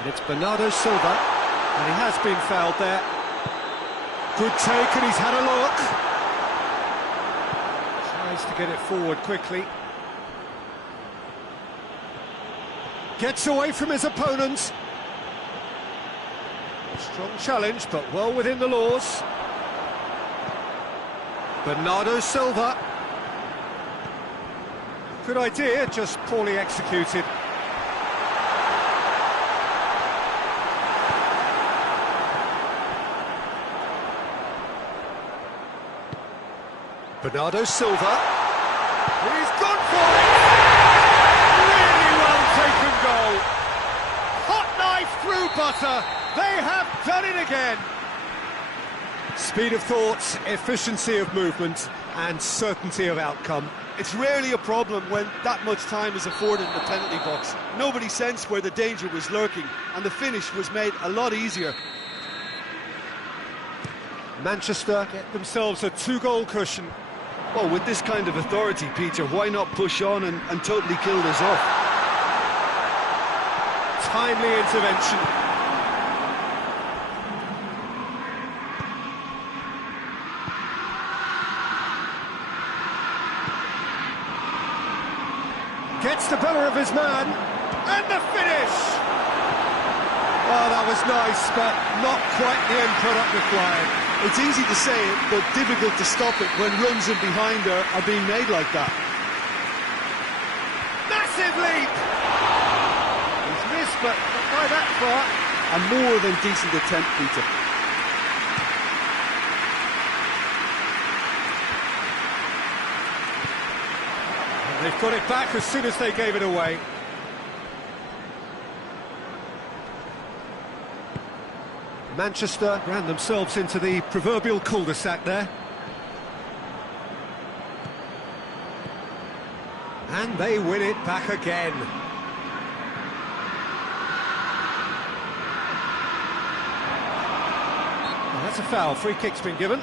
And it's Bernardo Silva, and he has been fouled there. Good take, and he's had a look. Tries to get it forward quickly. Gets away from his opponent. Strong challenge, but well within the laws. Bernardo Silva. Good idea, just poorly executed. Bernardo Silva. He's gone for it! Really well taken goal. Hot knife through butter. They have done it again. Speed of thought, efficiency of movement and certainty of outcome. It's rarely a problem when that much time is afforded in the penalty box. Nobody sensed where the danger was lurking, and the finish was made a lot easier. Manchester get themselves a 2-goal cushion. Well, with this kind of authority, Peter, why not push on and totally kill this off? Timely intervention. Gets the better of his man, and the finish! Oh, that was nice, but not quite the end product required. It's easy to say it, but difficult to stop it when runs in behind her are being made like that. Massive leap! He's missed, but not by that far. A more than decent attempt, Peter. They've got it back as soon as they gave it away. Manchester ran themselves into the proverbial cul-de-sac there. And they win it back again. Well, that's a foul. Free kick's been given.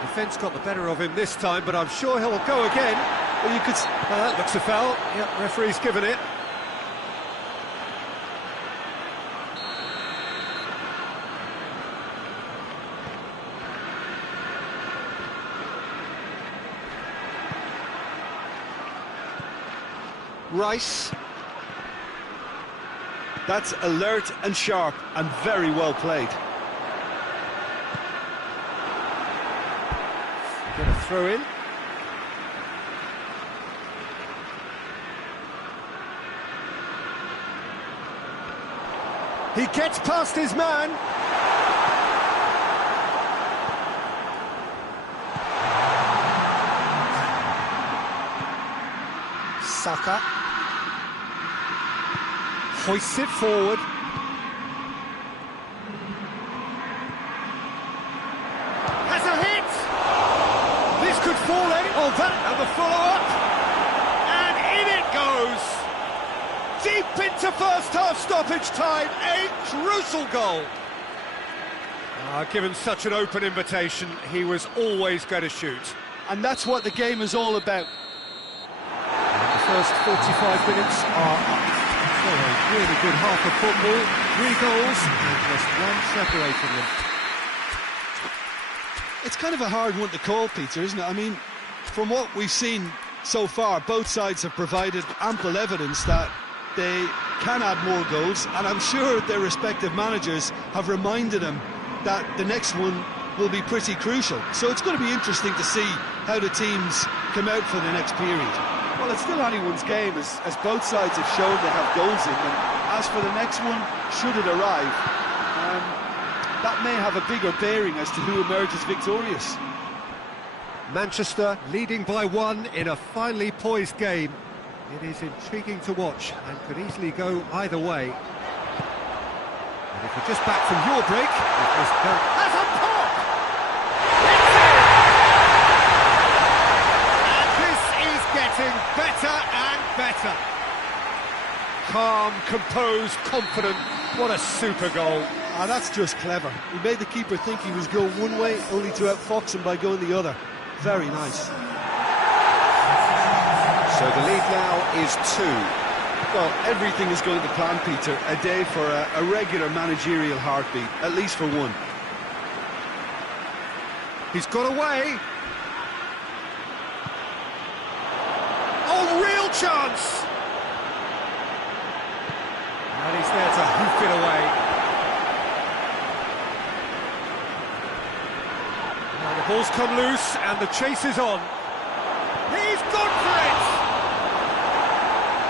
Defence got the better of him this time, but I'm sure he'll go again. Well, you could. That looks a foul. Yep, referee's given it. Rice. That's alert and sharp and very well played. Get a throw in. He gets past his man. Saka hoists it forward. Has a hit. This could fall in. Oh, that and the follow-up. And in it goes. Deep into first half stoppage time. A crucial goal. Given such an open invitation, he was always going to shoot. And that's what the game is all about. The first 45 minutes are up. So a really good half of football. 3 goals and just one separating them. It's kind of a hard one to call, Peter, isn't it? I mean, from what we've seen so far, both sides have provided ample evidence that they can add more goals, and I'm sure their respective managers have reminded them that the next one will be pretty crucial. So it's going to be interesting to see how the teams come out for the next period. Well, it's still anyone's game, as both sides have shown they have goals in them. As for the next one, should it arrive, that may have a bigger bearing as to who emerges victorious. Manchester leading by 1 in a finely poised game. It is intriguing to watch and could easily go either way. And if you're just back from your break, it was has a pop! And this is getting better and better. Calm, composed, confident. What a super goal. That's just clever. He made the keeper think he was going one way, only to outfox him by going the other. Very nice. So the lead now is 2. Well, everything is going to plan, Peter. A day for a regular managerial heartbeat, at least for one. He's got away. Oh, real chance! And he's there to hoof it away. Now the ball's come loose and the chase is on. He's gone for it!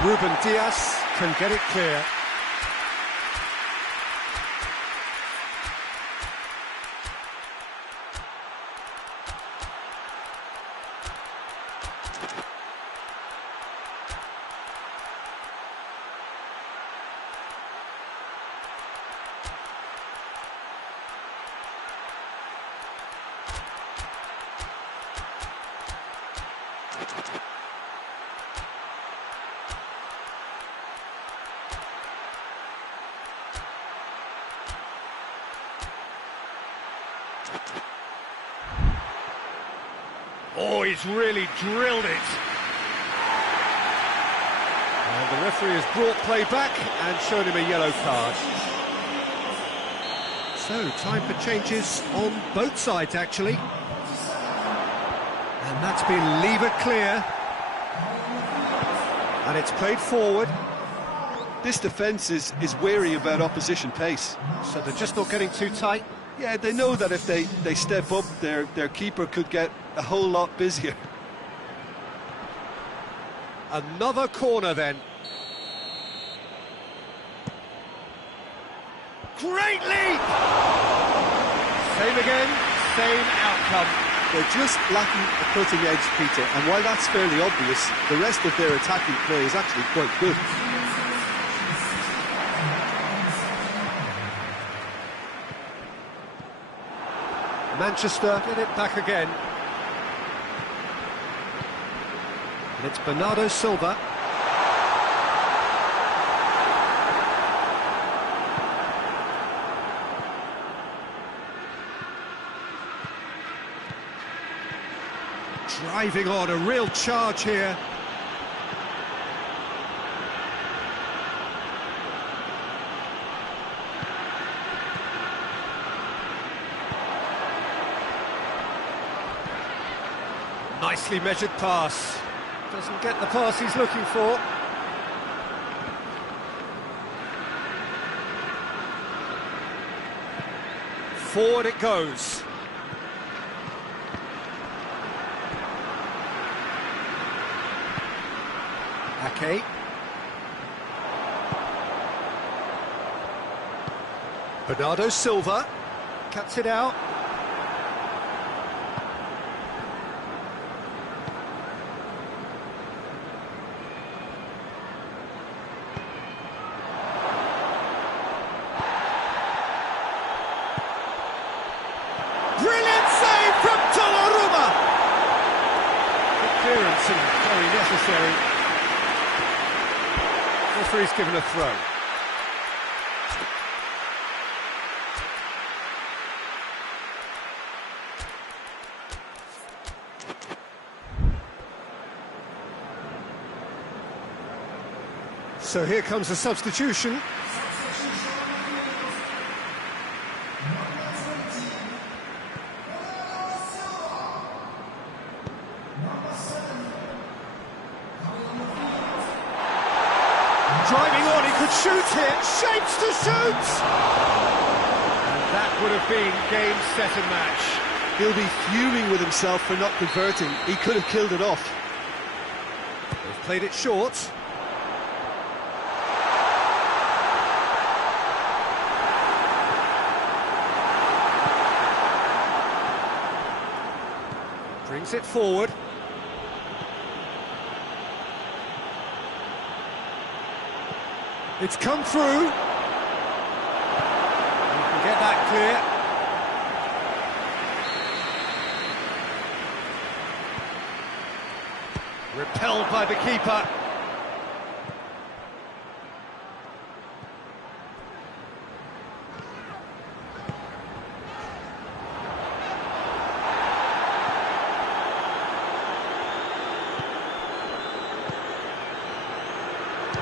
Ruben Diaz can get it clear. Oh, he's really drilled it. And the referee has brought play back and shown him a yellow card. So, time for changes on both sides, actually. And that's been levered clear. And it's played forward. This defence is wary about opposition pace. So they're just not getting too tight. Yeah, they know that if they step up, their keeper could get a whole lot busier. Another corner then. Great leap! Same again, same outcome. They're just lacking a cutting edge, Peter, and while that's fairly obvious, the rest of their attacking play is actually quite good. Manchester get it back again. And it's Bjn.Vs.Tai. Driving on, a real charge here. Nicely measured pass. Doesn't get the pass he's looking for. Forward it goes. Ake. Bjn.Vs.Tai cuts it out. Brilliant save from Donnarumma! Good clearance and very necessary. Referee's given a throw. So here comes a substitution. Driving on, he could shoot here, shapes to shoot! And that would have been game, set and match. He'll be fuming with himself for not converting. He could have killed it off. They've played it short. Brings it forward. It's come through. You can get that clear. Repelled by the keeper.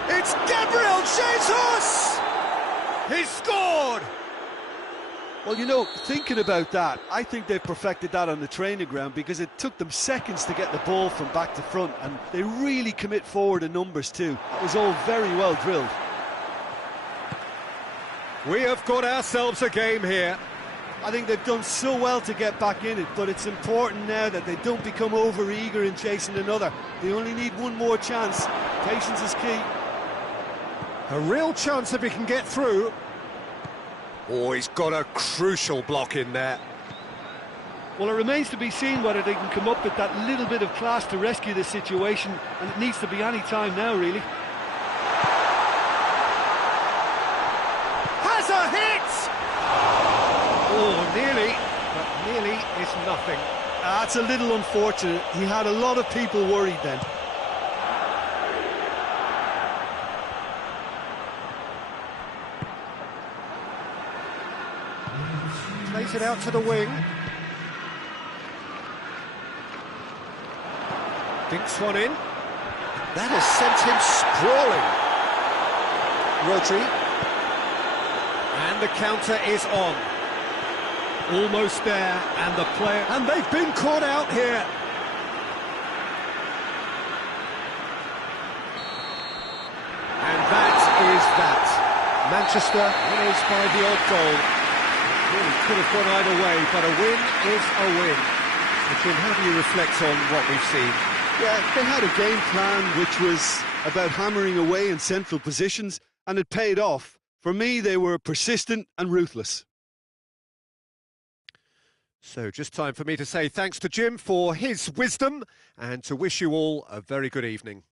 It's Gabriel Jesus! He's scored! Well, you know, thinking about that, I think they've perfected that on the training ground because it took them seconds to get the ball from back to front, and they really commit forward in numbers too. That was all very well drilled. We have got ourselves a game here. I think they've done so well to get back in it, but it's important now that they don't become over-eager in chasing another. They only need one more chance. Patience is key. A real chance if he can get through. Oh, he's got a crucial block in there. Well, it remains to be seen whether they can come up with that little bit of class to rescue this situation, and it needs to be any time now, really. Has a hit! Oh, nearly, but nearly is nothing. That's a little unfortunate. He had a lot of people worried then. Plays it out to the wing. Dinks one in. That has sent him sprawling. Rodri. And the counter is on. Almost there, and the player... And they've been caught out here. And that is that. Manchester winners by the odd goal. Really could have gone either way, but a win is a win. Jim, how do you reflect on what we've seen? Yeah, they had a game plan which was about hammering away in central positions, and it paid off. For me, they were persistent and ruthless. So just time for me to say thanks to Jim for his wisdom and to wish you all a very good evening.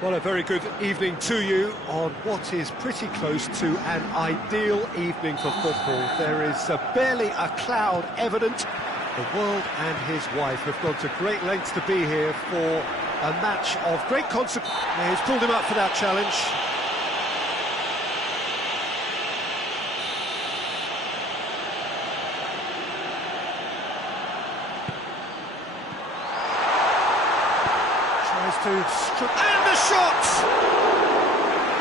Well, a very good evening to you on what is pretty close to an ideal evening for football. There is barely a cloud evident. The world and his wife have gone to great lengths to be here for a match of great consequence. He's pulled him up for that challenge. And the shot!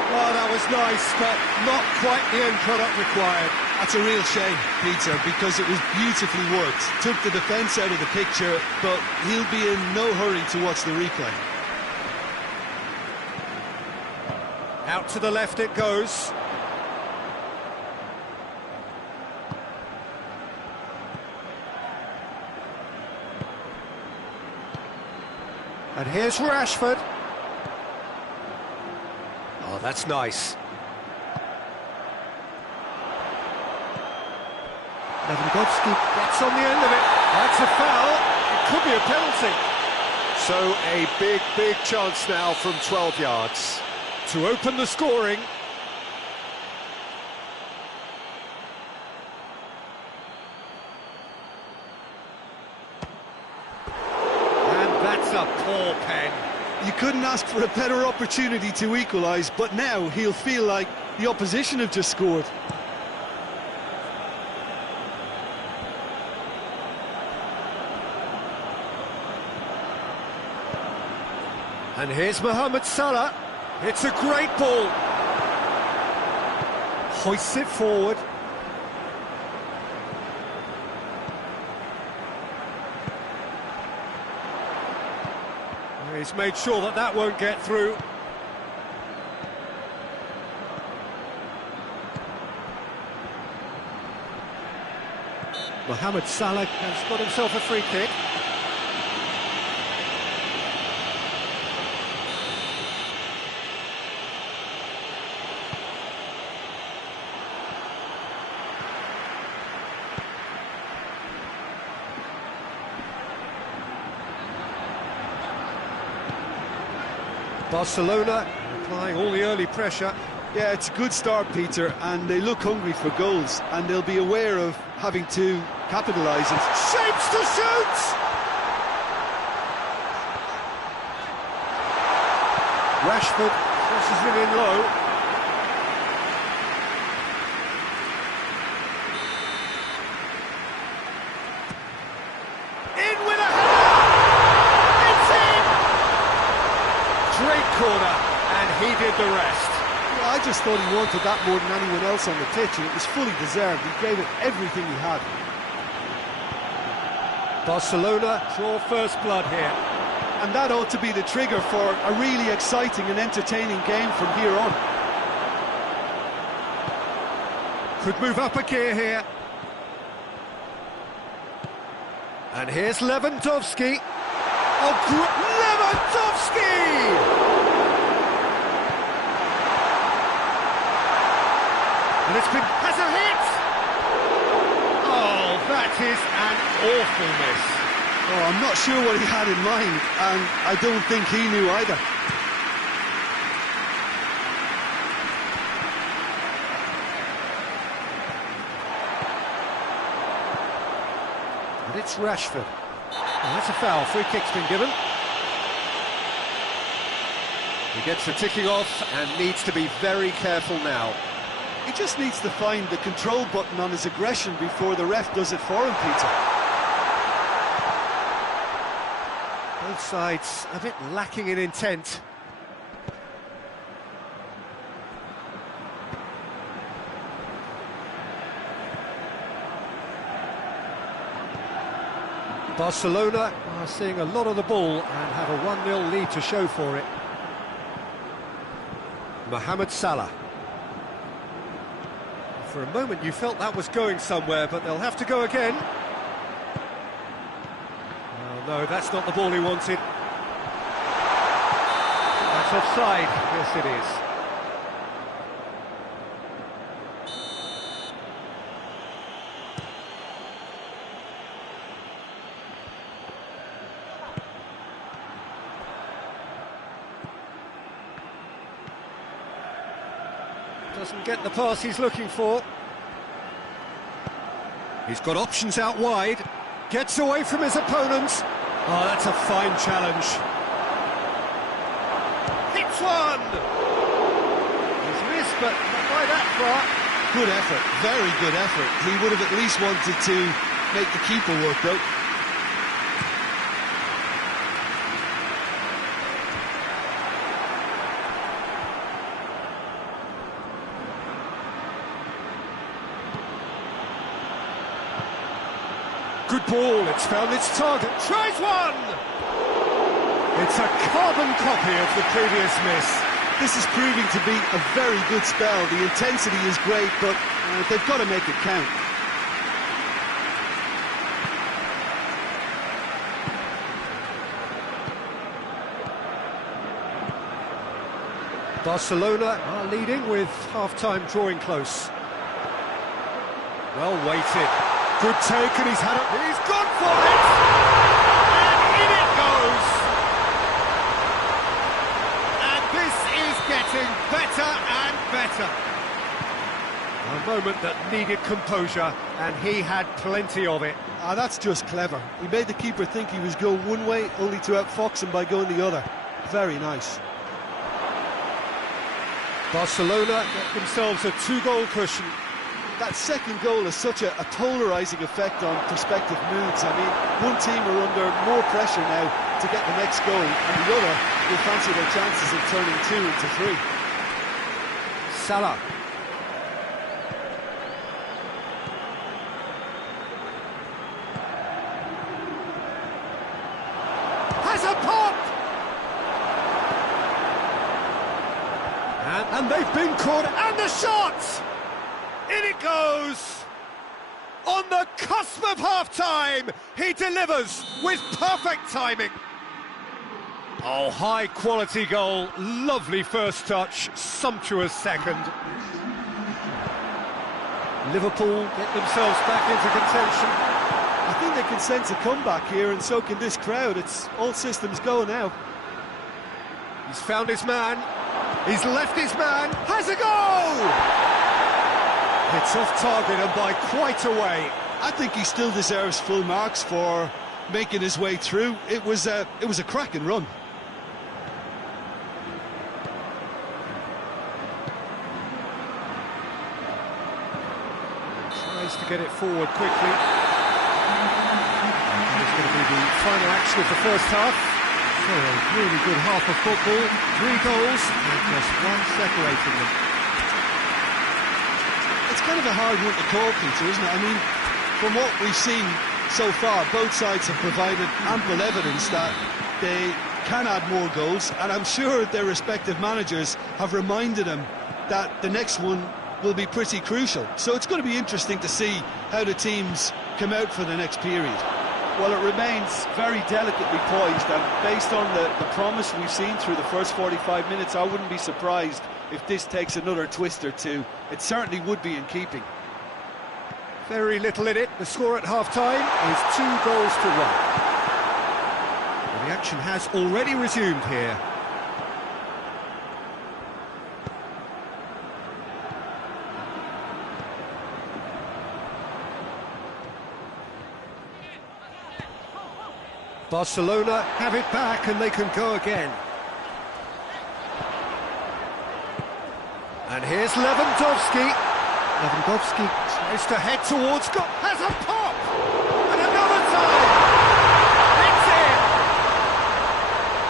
Oh, that was nice, but not quite the end product required. That's a real shame, Peter, because it was beautifully worked. Took the defence out of the picture, but he'll be in no hurry to watch the replay. Out to the left it goes. And here's Rashford. Oh, that's nice. Lewandowski gets on the end of it. That's a foul. It could be a penalty. So a big chance now from 12 yards to open the scoring. And that's a poor pen. You couldn't ask for a better opportunity to equalise, but now he'll feel like the opposition have just scored. And here's Mohamed Salah. It's a great ball. Hoists it forward. He's made sure that that won't get through. Mohamed Salah has got himself a free kick. Barcelona applying all the early pressure. Yeah, it's a good start, Peter, and they look hungry for goals, and they'll be aware of having to capitalise. And shapes to shoot! Rashford crosses it in low. In with a header! It's in! Great corner, and he did the rest. yeah, I just thought he wanted that more than anyone else on the pitch, and it was fully deserved. He gave it everything he had. Barcelona draw first blood here. And that ought to be the trigger for a really exciting and entertaining game from here on. Could move up a gear here. And here's Lewandowski. Oh, Lewandowski! And it's been... has a hit! Oh, that is an awful miss. Oh, I'm not sure what he had in mind, and I don't think he knew either. And it's Rashford. Oh, that's a foul. Free kick's been given. He gets the ticking off and needs to be very careful now. He just needs to find the control button on his aggression before the ref does it for him, Peter. Both sides a bit lacking in intent. Barcelona are seeing a lot of the ball and have a 1-0 lead to show for it. Mohamed Salah. For a moment you felt that was going somewhere, but they'll have to go again. No, that's not the ball he wanted. That's offside. Yes, it is. Doesn't get the pass he's looking for. He's got options out wide. Gets away from his opponents. Oh, that's a fine challenge. Hits one! He's missed, but not by that far. Good effort, very good effort. He would have at least wanted to make the keeper work, though. good ball, it's found its target, tries one! It's a carbon copy of the previous miss. This is proving to be a very good spell. The intensity is great, but they've got to make it count. Barcelona are leading with half-time drawing close. Well weighted. Good take, and he's gone for it! And in it goes! And this is getting better and better. A moment that needed composure, and he had plenty of it. That's just clever. He made the keeper think he was going one way, only to outfox him by going the other. Very nice. Barcelona get themselves a 2-goal cushion. That second goal has such a polarising effect on prospective moods. I mean, one team are under more pressure now to get the next goal, and the other will fancy their chances of turning 2 into 3. Salah. Has a pop! And they've been caught, and the shot! In it goes! On the cusp of half-time, he delivers with perfect timing. Oh, high-quality goal, lovely first touch, sumptuous second. Liverpool get themselves back into contention. I think they can sense a comeback here, and so can this crowd. It's all systems go now. He's found his man. He's left his man. Has a goal! It's off target and by quite a way. I think he still deserves full marks for making his way through. It was a cracking run. Tries to get it forward quickly. It's going to be the final action of the first half. So a really good half of football, 3 goals and just one separating them. It's kind of a hard one to call, Peter, isn't it? I mean, from what we've seen so far, both sides have provided ample evidence that they can add more goals, and I'm sure their respective managers have reminded them that the next one will be pretty crucial. So it's going to be interesting to see how the teams come out for the next period. Well, it remains very delicately poised, and based on the promise we've seen through the first 45 minutes, I wouldn't be surprised if this takes another twist or two. It certainly would be in keeping. Very little in it. The score at half-time is 2 goals to 1. Well, the action has already resumed here. Barcelona have it back and they can go again. And here's Lewandowski. Lewandowski tries to head towards goal. Has a pop! And another time! It's in!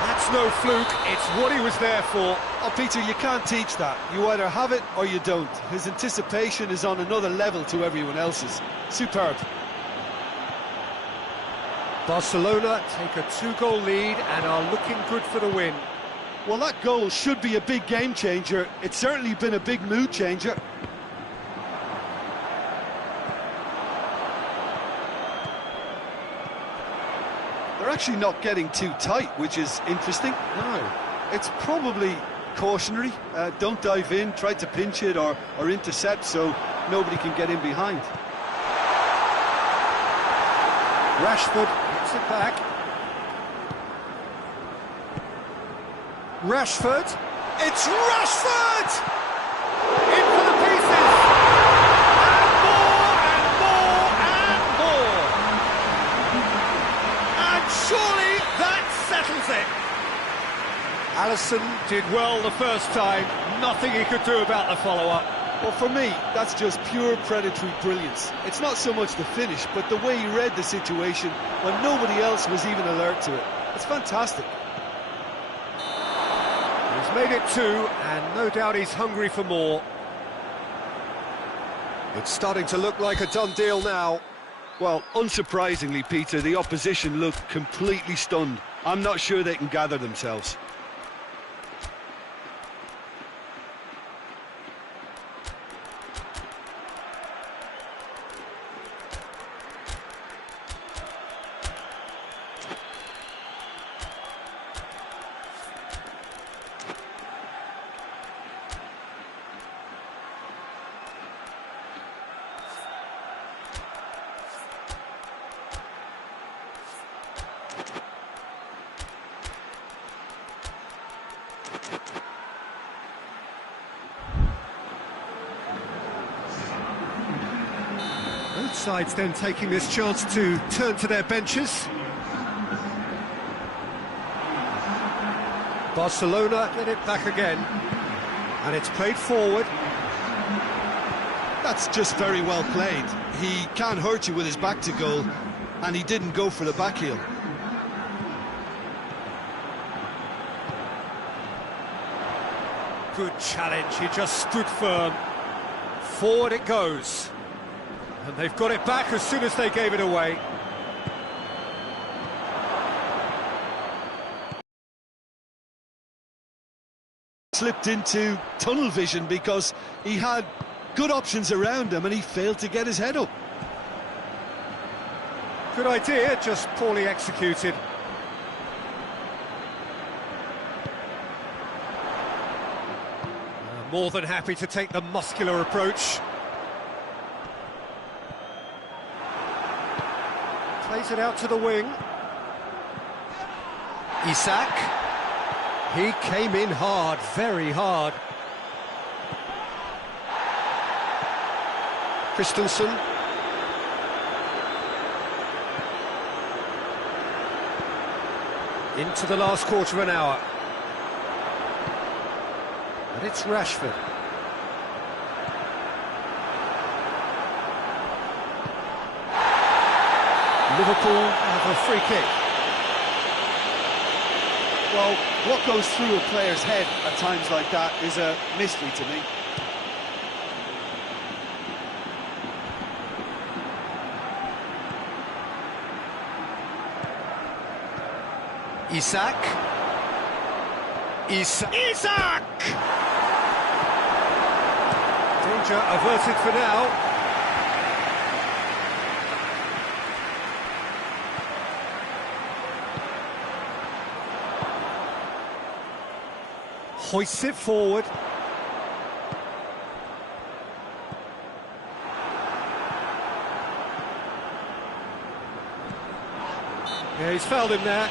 That's no fluke, it's what he was there for. Oh, Peter, you can't teach that. You either have it or you don't. His anticipation is on another level to everyone else's. Superb. Barcelona take a 2-goal lead and are looking good for the win. Well, that goal should be a big game changer. It's certainly been a big mood changer. They're actually not getting too tight, which is interesting. No. It's probably cautionary. Don't dive in, try to pinch it or intercept so nobody can get in behind. Rashford gets it back. Rashford. It's Rashford! In for the pieces! And more, and more, and more! And surely that settles it! Alisson did well the first time. Nothing he could do about the follow-up. Well, for me, that's just pure predatory brilliance. It's not so much the finish, but the way he read the situation when nobody else was even alert to it. It's fantastic. He's made it 2, and no doubt he's hungry for more. It's starting to look like a done deal now. Well, unsurprisingly, Peter, the opposition looked completely stunned. I'm not sure they can gather themselves. Both sides then taking this chance to turn to their benches. Barcelona get it back again, and it's played forward. That's just very well played. He can't hurt you with his back to goal, and he didn't go for the back heel. Good challenge, he just stood firm. Forward it goes. And they've got it back as soon as they gave it away. Slipped into tunnel vision because he had good options around him and he failed to get his head up. Good idea, just poorly executed. More than happy to take the muscular approach. Plays it out to the wing. Isak. He came in hard, very hard. Christensen. Into the last quarter of an hour. And it's Rashford. Liverpool have a free kick. Well, what goes through a player's head at times like that is a mystery to me. Isak. Isak! Danger averted for now. Hoists it forward. Yeah, he's fouled him there.